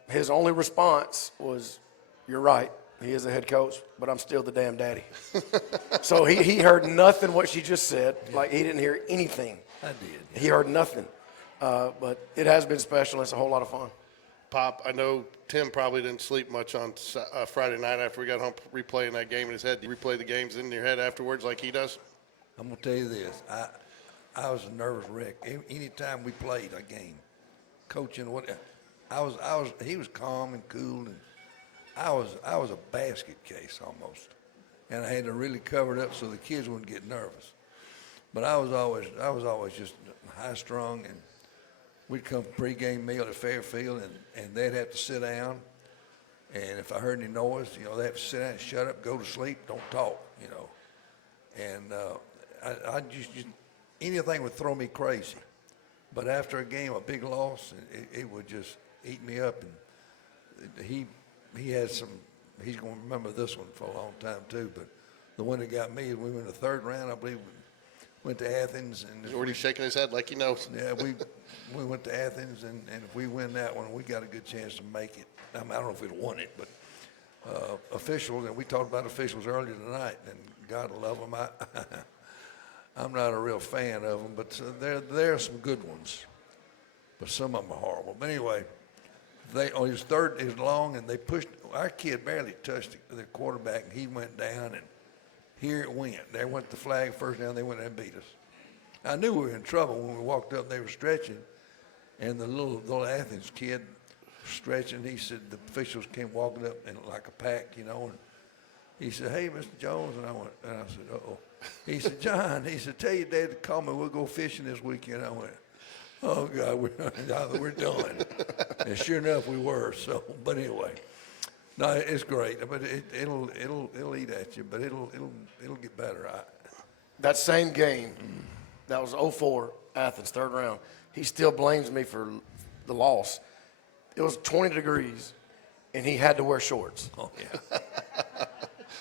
his only response was, "You're right. He is the head coach, but I'm still the damn daddy." So he heard nothing what she just said. He didn't hear anything. I did. He heard nothing. But it has been special. It's a whole lot of fun. Pop, I know Tim probably didn't sleep much on Friday night after we got home replaying that game in his head. Do you replay the games in your head afterwards like he does? I'm going to tell you this. I was a nervous wreck. Anytime we played a game, coaching, he was calm and cool, and I was a basket case almost, and I had to really cover it up so the kids wouldn't get nervous. But I was always just high strung, and we'd come pregame meal at Fairfield, and they'd have to sit down, and if I heard any noise, they have to sit down, shut up, go to sleep, don't talk, and I just anything would throw me crazy. But after a game, a big loss, it would just eat me up. And he had some. He's going to remember this one for a long time too. But the one that got me, we went to the 3rd round, I believe. We went to Athens, and He's already shaking his head like he knows. Yeah, we went to Athens, and if we win that one, we got a good chance to make it. I don't know if we'd won it, but officials, and we talked about officials earlier tonight, and God love them. I'm not a real fan of them, but there are some good ones, but some of them are horrible. But anyway, his 3rd is long, and they pushed. Our kid barely touched the quarterback, and he went down, and here it went. They went the flag first down. They went and beat us. I knew we were in trouble when we walked up. They were stretching, and the little Athens kid stretching. He said the officials came walking up in like a pack, and He said, "Hey, Mr. Jones," and I said, "Uh-oh." He said, "John," he said, "tell your dad to call me. We'll go fishing this weekend." I went, "Oh God, we're done." And sure enough, we were. So, but anyway, no, it's great. But it'll eat at you, but it'll get better. That same game, that was 04 Athens, third round. He still blames me for the loss. It was 20 degrees, and he had to wear shorts. Oh yeah.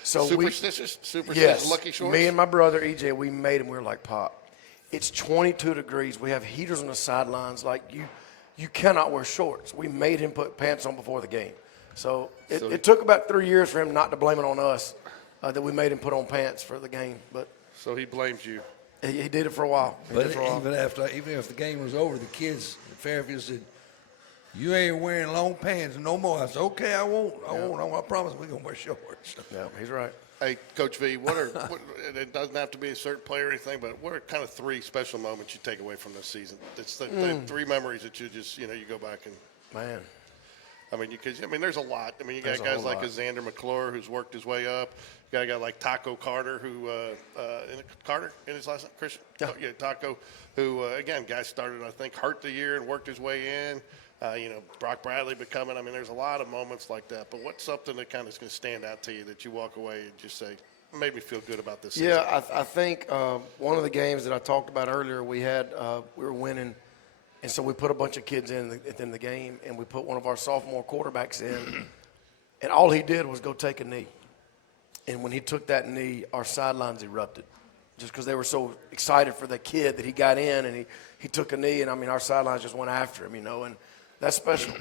So Superstitious, yes, lucky shorts. me and my brother EJ, we made him. We were like, "Pop, it's 22 degrees. We have heaters on the sidelines. Like you cannot wear shorts." We made him put pants on before the game. So it took about 3 years for him not to blame it on us that we made him put on pants for the game. But So he blames you. he did it for a while. But even if the game was over, the kids at Fairfield said, "You ain't wearing long pants no more." I said, "Okay, I won't. I promise we're gonna wear shorts." Yeah, he's right. Hey, Coach V, and it doesn't have to be a certain player or anything, but what are kind of 3 special moments you take away from this season? It's the 3 memories that you just, you go back and, Man. I mean, there's a lot. I mean, you got There's a guys whole like lot. a Xander McClure who's worked his way up. You got a guy like Taco Carter who, Carter in his last name, Christian? Yeah. Oh, yeah, Taco, who, again, guy started, I think, hurt the year and worked his way in. Brock Bradley becoming, there's a lot of moments like that. But what's something that kind of is going to stand out to you that you walk away and just say, made me feel good about this season? Yeah, I think one of the games that I talked about earlier, we were winning, and so we put a bunch of kids in the game, and we put one of our sophomore quarterbacks in, and all he did was go take a knee. And when he took that knee, our sidelines erupted, just because they were so excited for the kid that he got in, and he took a knee, and our sidelines just went after him, and that's special.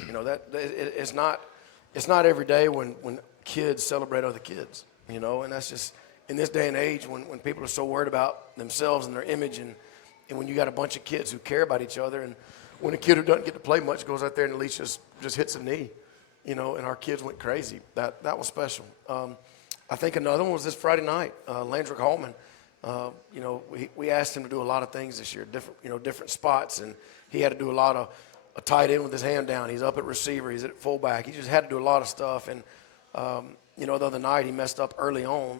It's not every day when kids celebrate other kids, and that's just in this day and age when people are so worried about themselves and their image, and when you got a bunch of kids who care about each other, and when a kid who doesn't get to play much goes out there and at least just hits a knee, and our kids went crazy. That was special. I think another one was this Friday night. Landrick Hallman, we asked him to do a lot of things this year, different spots, and he had to do a lot of a tight end with his hand down. He's up at receiver. He's at fullback. He just had to do a lot of stuff. And, the other night he messed up early on,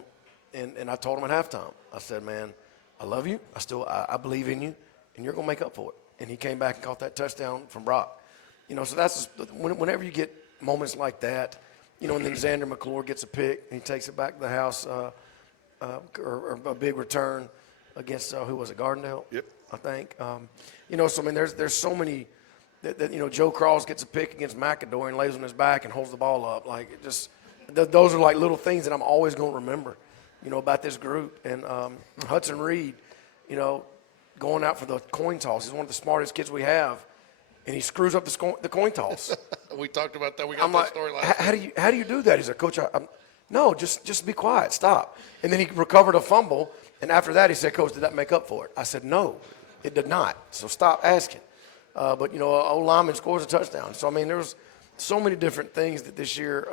and I told him at halftime. I said, "Man, I love you. I believe in you, and you're going to make up for it." And he came back and caught that touchdown from Brock. So that's whenever you get moments like that, and then Xander McClure gets a pick, and he takes it back to the house, or a big return against, who was it, Gardendale? Yep. I think. There's so many – that Joe Cross gets a pick against McAdoo and lays on his back and holds the ball up. Like, it just those are like little things that I'm always going to remember, about this group. And Hudson Reed, going out for the coin toss. He's one of the smartest kids we have, and he screws up the coin toss. We talked about that. We got I'm that like, story last week. how do you do that? He's like, "Coach, no, just be quiet, stop." And then he recovered a fumble, and after that he said, "Coach, did that make up for it?" I said, "No, it did not. So stop asking." But old lineman scores a touchdown. So there was so many different things that this year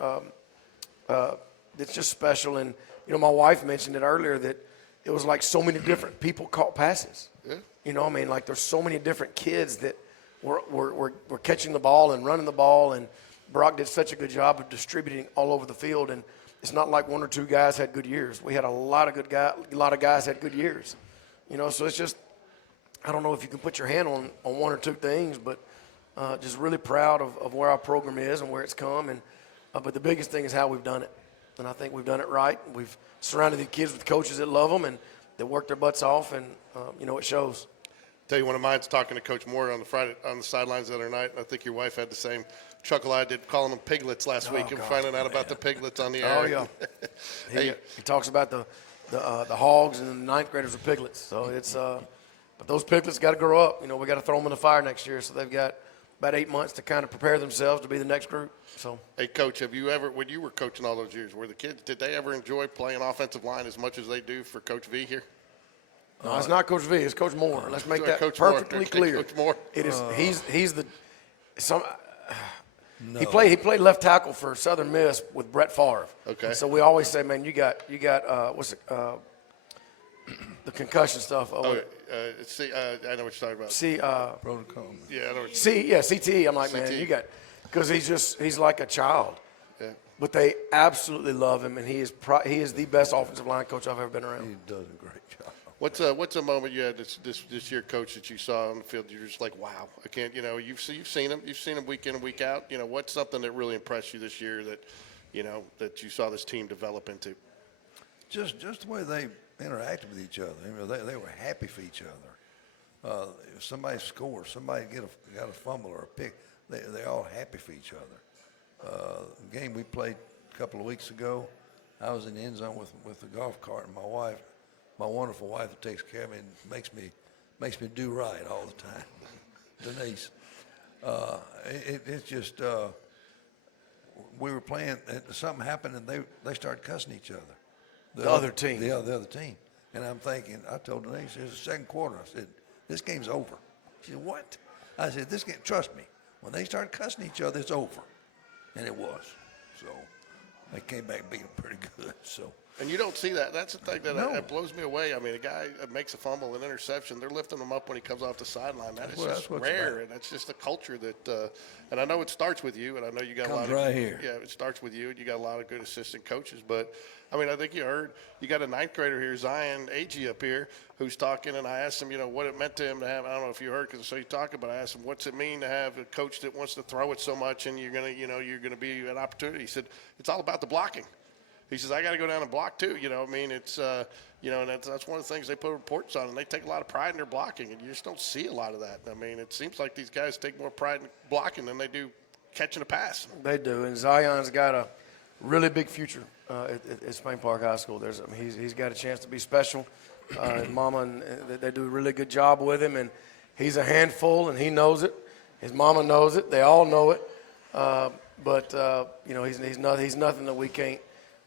that's just special. And my wife mentioned it earlier that it was like so many different people caught passes. Yeah. Like there's so many different kids that were catching the ball and running the ball. And Brock did such a good job of distributing all over the field. And it's not like 1 or 2 guys had good years. We had a lot of guys had good years. So it's just. I don't know if you can put your hand on 1 or 2 things, but just really proud of where our program is and where it's come. And but the biggest thing is how we've done it. And I think we've done it right. We've surrounded the kids with coaches that love them and that work their butts off, and it shows. Tell you, one of mine's talking to Coach Moore on the sidelines the other night, and I think your wife had the same chuckle I did, calling them piglets last week, and finding out about the piglets on the air. Oh yeah. He talks about the hogs and the 9th graders are piglets. So it's but those piglets got to grow up. We got to throw them in the fire next year. So they've got about 8 months to kind of prepare themselves to be the next group. So. Hey, Coach, have you ever, when you were coaching all those years, were the kids, did they ever enjoy playing offensive line as much as they do for Coach V here? No, it's not Coach V. It's Coach Moore. Let's make that Coach perfectly Moore. clear. Coach Moore. It is. He's the. No. He played left tackle for Southern Miss with Brett Favre. Okay. And so we always say, man, you got what's it? The concussion stuff. I know what you're talking about. Protocol. Yeah, I know what CTE. I'm like, man, CTE. you got, because he's like a child. Yeah. but they absolutely love him, and he is the best offensive line coach I've ever been around. He does a great job. What's a moment you had this year, Coach, that you saw on the field? You're just like, wow, I can't. You know, you've seen him week in and week out. You know, what's something that really impressed you this year that, you know, that you saw this team develop into? Just the way they interacted with each other. You know, they were happy for each other. If somebody scores, somebody got a fumble or a pick, they're all happy for each other. The game we played a couple of weeks ago, I was in the end zone with the golf cart, and my wonderful wife that takes care of me and makes me do right all the time, Denise. It's just we were playing, and something happened, and they started cussing each other. The other team. The other team. And I'm thinking, I told Denise, it was the second quarter. I said, this game's over. She said, what? I said, this game, trust me, when they start cussing each other, it's over. And it was. So they came back and beat them pretty good. So. And you don't see that. That's the thing that, No. that blows me away. I mean, a guy that makes a fumble, an interception, they're lifting him up when he comes off the sideline. That is Well, just that's what it's rare, about. and that's just a culture that. And I know it starts with you, and I know you got a lot Comes of right here. Yeah, it starts with you, and you got a lot of good assistant coaches. But I mean, I think you heard you got a ninth grader here, Zion Agee, up here, who's talking, and I asked him, you know, what it meant to him to have. I don't know if you heard because I saw you talking, but I asked him, what's it mean to have a coach that wants to throw it so much, and you're gonna be an opportunity. He said, it's all about the blocking. He says, I got to go down and block too. You know, I mean, it's, you know, and that's one of the things they put reports on, and they take a lot of pride in their blocking, and you just don't see a lot of that. I mean, it seems like these guys take more pride in blocking than they do catching a pass. They do, and Zion's got a really big future at Spain Park High School. He's got a chance to be special. His mama and they do a really good job with him, and he's a handful, and he knows it. His mama knows it. They all know it. But you know, he's nothing that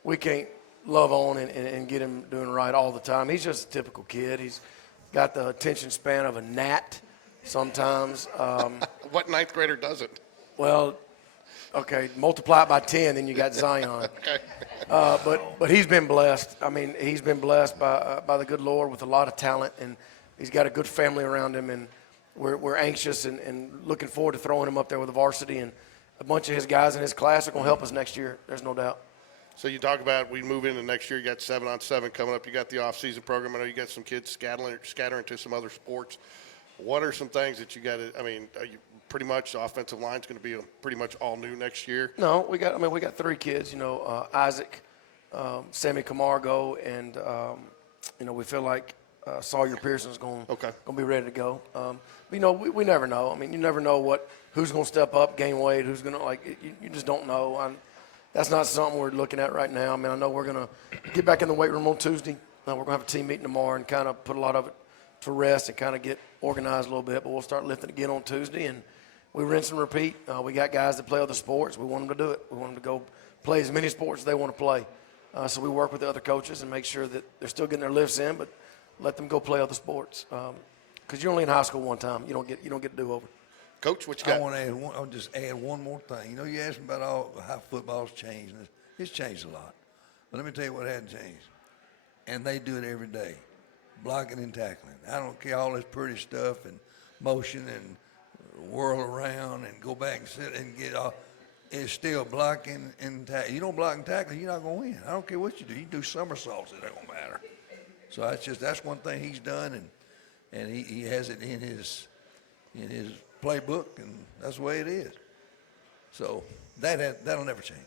we can't love on and get him doing right all the time. He's just a typical kid. He's got the attention span of a gnat sometimes. What ninth grader doesn't? Well, okay, multiply it by 10, then you got Zion. Okay. But he's been blessed. I mean, he's been blessed by the good Lord with a lot of talent, and he's got a good family around him, and we're anxious and looking forward to throwing him up there with the varsity, and a bunch of his guys in his class are going to help us next year. There's no doubt. So you talk about we move into next year. You got 7-on-7 coming up. You got the off-season program. I know you got some kids scattering to some other sports. What are some things that you got to? I mean, are you pretty much the offensive line's going to be pretty much all new next year? No, we got three kids. You know, Isaac, Sammy Camargo, and you know, we feel like Sawyer Pearson's going to be ready to go. But, you know, we never know. I mean, you never know who's going to step up, gain weight, who's going to you just don't know. That's not something we're looking at right now. I mean, I know we're going to get back in the weight room on Tuesday. We're going to have a team meeting tomorrow and kind of put a lot of it to rest and kind of get organized a little bit. But we'll start lifting again on Tuesday, and we rinse and repeat. We got guys that play other sports. We want them to do it. We want them to go play as many sports as they want to play. So we work with the other coaches and make sure that they're still getting their lifts in, but let them go play other sports. Because you're only in high school one time. You don't get a do-over. Coach, what you got? I want to add I'll just add one more thing. You know, you asked me about how football's changed. And it's changed a lot. But let me tell you what hadn't changed. And they do it every day, blocking and tackling. I don't care all this pretty stuff and motion and whirl around and go back and sit and get off. It's still blocking and tackling. You don't block and tackle, you're not going to win. I don't care what you do. You do somersaults, it ain't going to matter. So that's one thing he's done, and he has it in his playbook, and that's the way it is. So that'll never change.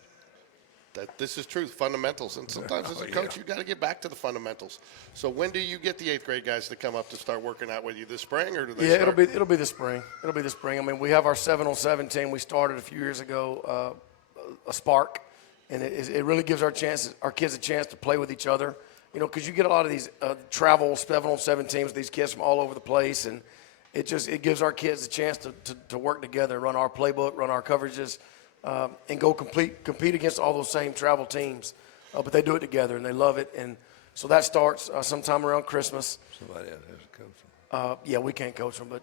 This is truth, fundamentals. And sometimes as a coach, you've got to get back to the fundamentals. So when do you get the 8th grade guys to come up to start working out with you? This spring, or do they start? It'll be the spring. It'll be the spring. I mean, we have our 7-on-7 team. We started a few years ago, a spark, and it really gives our kids a chance to play with each other. You know, because you get a lot of these travel 7-on-7 teams, these kids from all over the place, and it gives our kids a chance to work together, run our playbook, run our coverages, and go compete against all those same travel teams. But they do it together, and they love it. And so that starts sometime around Christmas. Somebody else has to coach them. Yeah, we can't coach them, but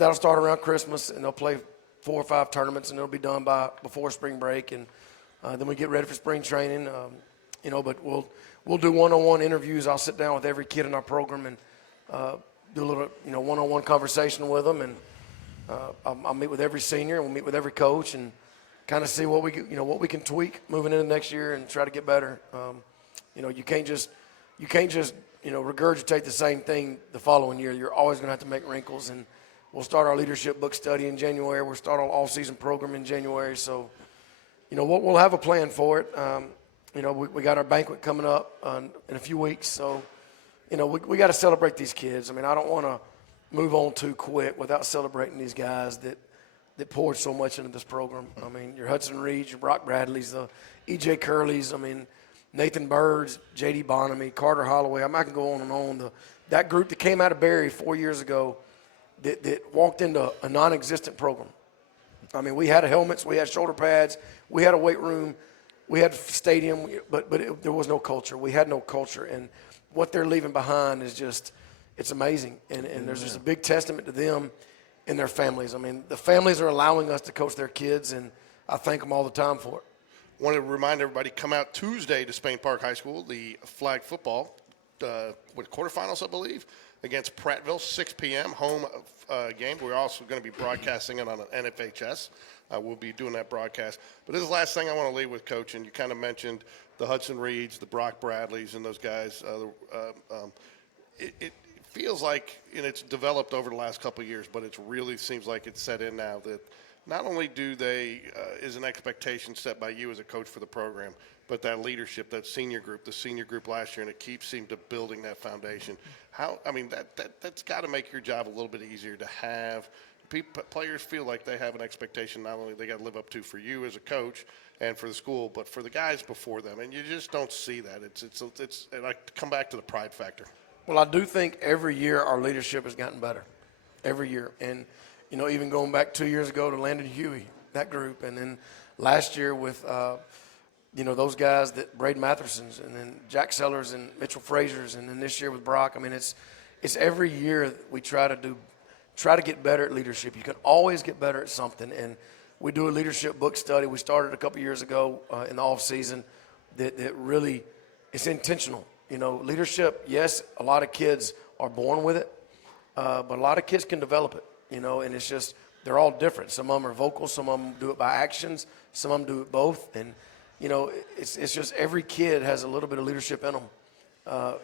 that'll start around Christmas, and they'll play 4 or 5 tournaments, and it'll be done before spring break. And then we get ready for spring training. You know, but we'll do one-on-one interviews. I'll sit down with every kid in our program and do a little, you know, one-on-one conversation with them, and I'll meet with every senior, and we'll meet with every coach, and kind of see what we can tweak moving into next year and try to get better. You can't just regurgitate the same thing the following year. You're always going to have to make wrinkles, and we'll start our leadership book study in January. We'll start our all-season program in January. So, we'll have a plan for it. We got our banquet coming up in a few weeks. So, we got to celebrate these kids. I mean, I don't want to move on too quick without celebrating these guys that poured so much into this program. I mean, your Hudson Reeds, your Brock Bradleys, the E.J. Curleys, Nathan Birds, J.D. Bonamy, Carter Holloway. I can go on and on. That group that came out of Berry 4 years ago that walked into a non-existent program. I mean, we had helmets, we had shoulder pads, we had a weight room, we had a stadium, but there was no culture. We had no culture, and what they're leaving behind is just – it's amazing, and there's just a big testament to them and their families. I mean, the families are allowing us to coach their kids, and I thank them all the time for it. Want to remind everybody, come out Tuesday to Spain Park High School, the flag football, quarterfinals, I believe, against Prattville, 6 p.m., home game. We're also going to be broadcasting it on an NFHS. We'll be doing that broadcast. But this is the last thing I want to leave with, Coach, and you kind of mentioned the Hudson Reeds, the Brock Bradleys, and those guys. It feels like, and it's developed over the last couple of years, but it really seems like it's set in now that not only do they is an expectation set by you as a coach for the program, but that leadership, that senior group, the senior group last year, and it keeps seem to building that foundation. That's got to make your job a little bit easier to have players feel like they have an expectation not only they got to live up to for you as a coach and for the school, but for the guys before them, and you just don't see that. It's and I come back to the pride factor. Well, I do think every year our leadership has gotten better, every year. And, even going back 2 years ago to Landon Huey, that group, and then last year with, those guys, Braden Matherson's, and then Jack Sellers and Mitchell Frazier's, and then this year with Brock. I mean, it's every year we try to get better at leadership. You can always get better at something. And we do a leadership book study. We started a couple years ago in the off season that really it's intentional. Leadership, yes, a lot of kids are born with it, but a lot of kids can develop it, and it's just they're all different. Some of them are vocal, some of them do it by actions, some of them do it both. And, it's just every kid has a little bit of leadership in them,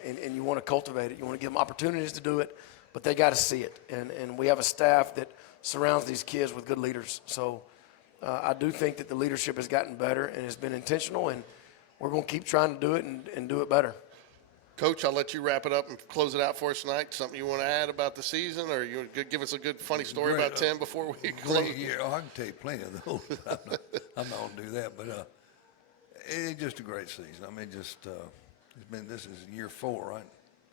and you want to cultivate it. You want to give them opportunities to do it, but they got to see it. And we have a staff that surrounds these kids with good leaders. So I do think that the leadership has gotten better and has been intentional, and we're going to keep trying to do it and do it better. Coach, I'll let you wrap it up and close it out for us tonight. Something you want to add about the season, or you give us a good, funny story about Tim before we close? Yeah, I can tell you plenty of those. I'm not going to do that, but it's just a great season. I mean, this is year 4, right?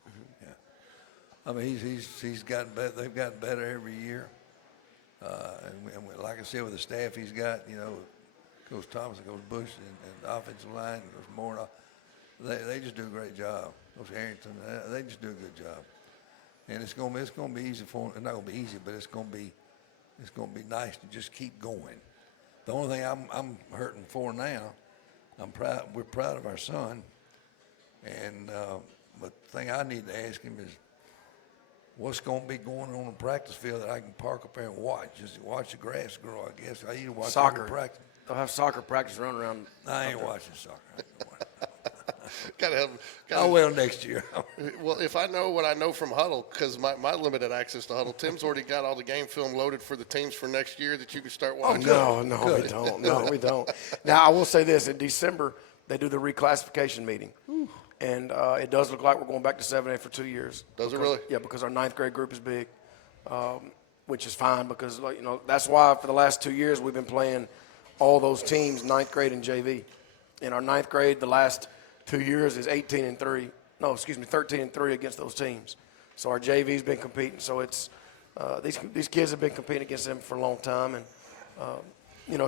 Mm-hmm. Yeah. I mean, he's gotten better. They've gotten better every year. And like I said, with the staff he's got, Coach Thomas, Coach Bush, and the offensive line, Coach Moore, they just do a great job. Coach Harrington, they just do a good job. And it's gonna be easy for them. It's not gonna be easy, but it's gonna be nice to just keep going. The only thing I'm hurting for now, we're proud of our son, and but the thing I need to ask him is, what's going to be going on the practice field that I can park up there and watch? Just watch the grass grow, I guess. I either watch soccer practice. They'll have soccer practice running around. I ain't watching soccer. I will next year. Well, if I know what I know from Huddle, because my limited access to Huddle, Tim's already got all the game film loaded for the teams for next year that you can start watching. Oh, no, we don't. No, we don't. Now, I will say this. In December, they do the reclassification meeting. And it does look like we're going back to 7A for 2 years. Does it really? Yeah, because our 9th grade group is big, which is fine because, that's why for the last 2 years we've been playing all those teams, 9th grade and JV. In our 9th grade, the last 2 years is 13-3 against those teams. So our JV's been competing. So it's these kids have been competing against them for a long time, and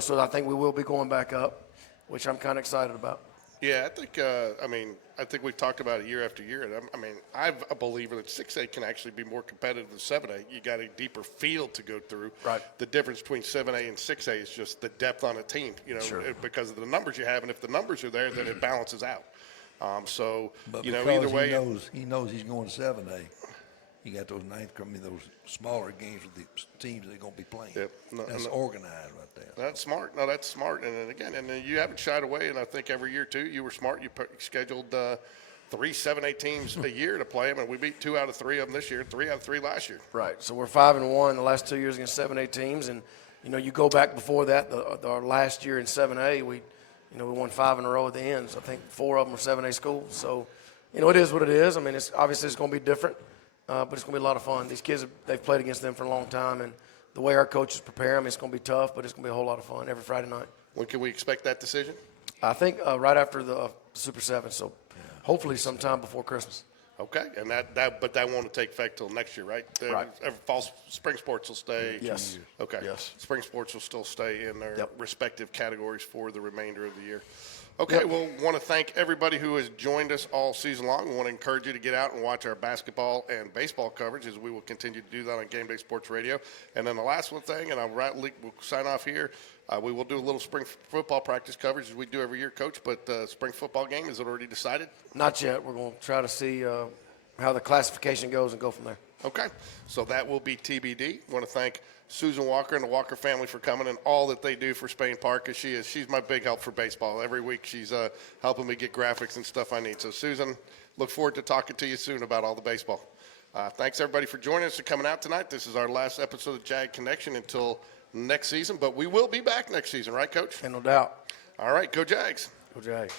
so I think we will be going back up, which I'm kind of excited about. Yeah, I think we've talked about it year after year. And I'm a believer that 6A can actually be more competitive than 7A. You got a deeper field to go through. Right. The difference between 7A and 6A is just the depth on a team, Sure. because of the numbers you have. And if the numbers are there, then it balances out. But either way. he knows he's going to 7A. You got those those smaller games with the teams they're going to be playing. Yep. That's organized right there. That's smart. No, that's smart. And then again, you haven't shied away. And I think every year too, you were smart. You scheduled 3 7A teams a year to play them, and we beat 2 out of 3 of them this year, 3 out of 3 last year. Right. So we're 5-1 the last 2 years against 7A teams, and you go back before that, our last year in 7A, we won 5 in a row at the end. So I think 4 of them were 7A schools. So it is what it is. I mean, it's going to be different, but it's going to be a lot of fun. These kids they've played against them for a long time, and the way our coaches prepare them, it's going to be tough, but it's going to be a whole lot of fun every Friday night. When can we expect that decision? I think right after the Super 7, so hopefully sometime before Christmas. Okay, and but that won't take effect till next year, right? Right. Spring sports will stay. Yes. Okay. Yes. Spring sports will still stay in their Yep. respective categories for the remainder of the year. Okay, well, want to thank everybody who has joined us all season long. We want to encourage you to get out and watch our basketball and baseball coverage, as we will continue to do that on Game Day Sports Radio. And then the last one thing, and we'll sign off here. We will do a little spring football practice coverage as we do every year, Coach. But spring football game, is it already decided? Not yet. We're going to try to see how the classification goes and go from there. Okay, so that will be TBD. I want to thank Susan Walker and the Walker family for coming and all that they do for Spain Park, as she's my big help for baseball. Every week she's helping me get graphics and stuff I need. So, Susan, look forward to talking to you soon about all the baseball. Thanks, everybody, for joining us and coming out tonight. This is our last episode of Jag Connection until next season, but we will be back next season, right, Coach? And no doubt. All right, go Jags. Go Jags.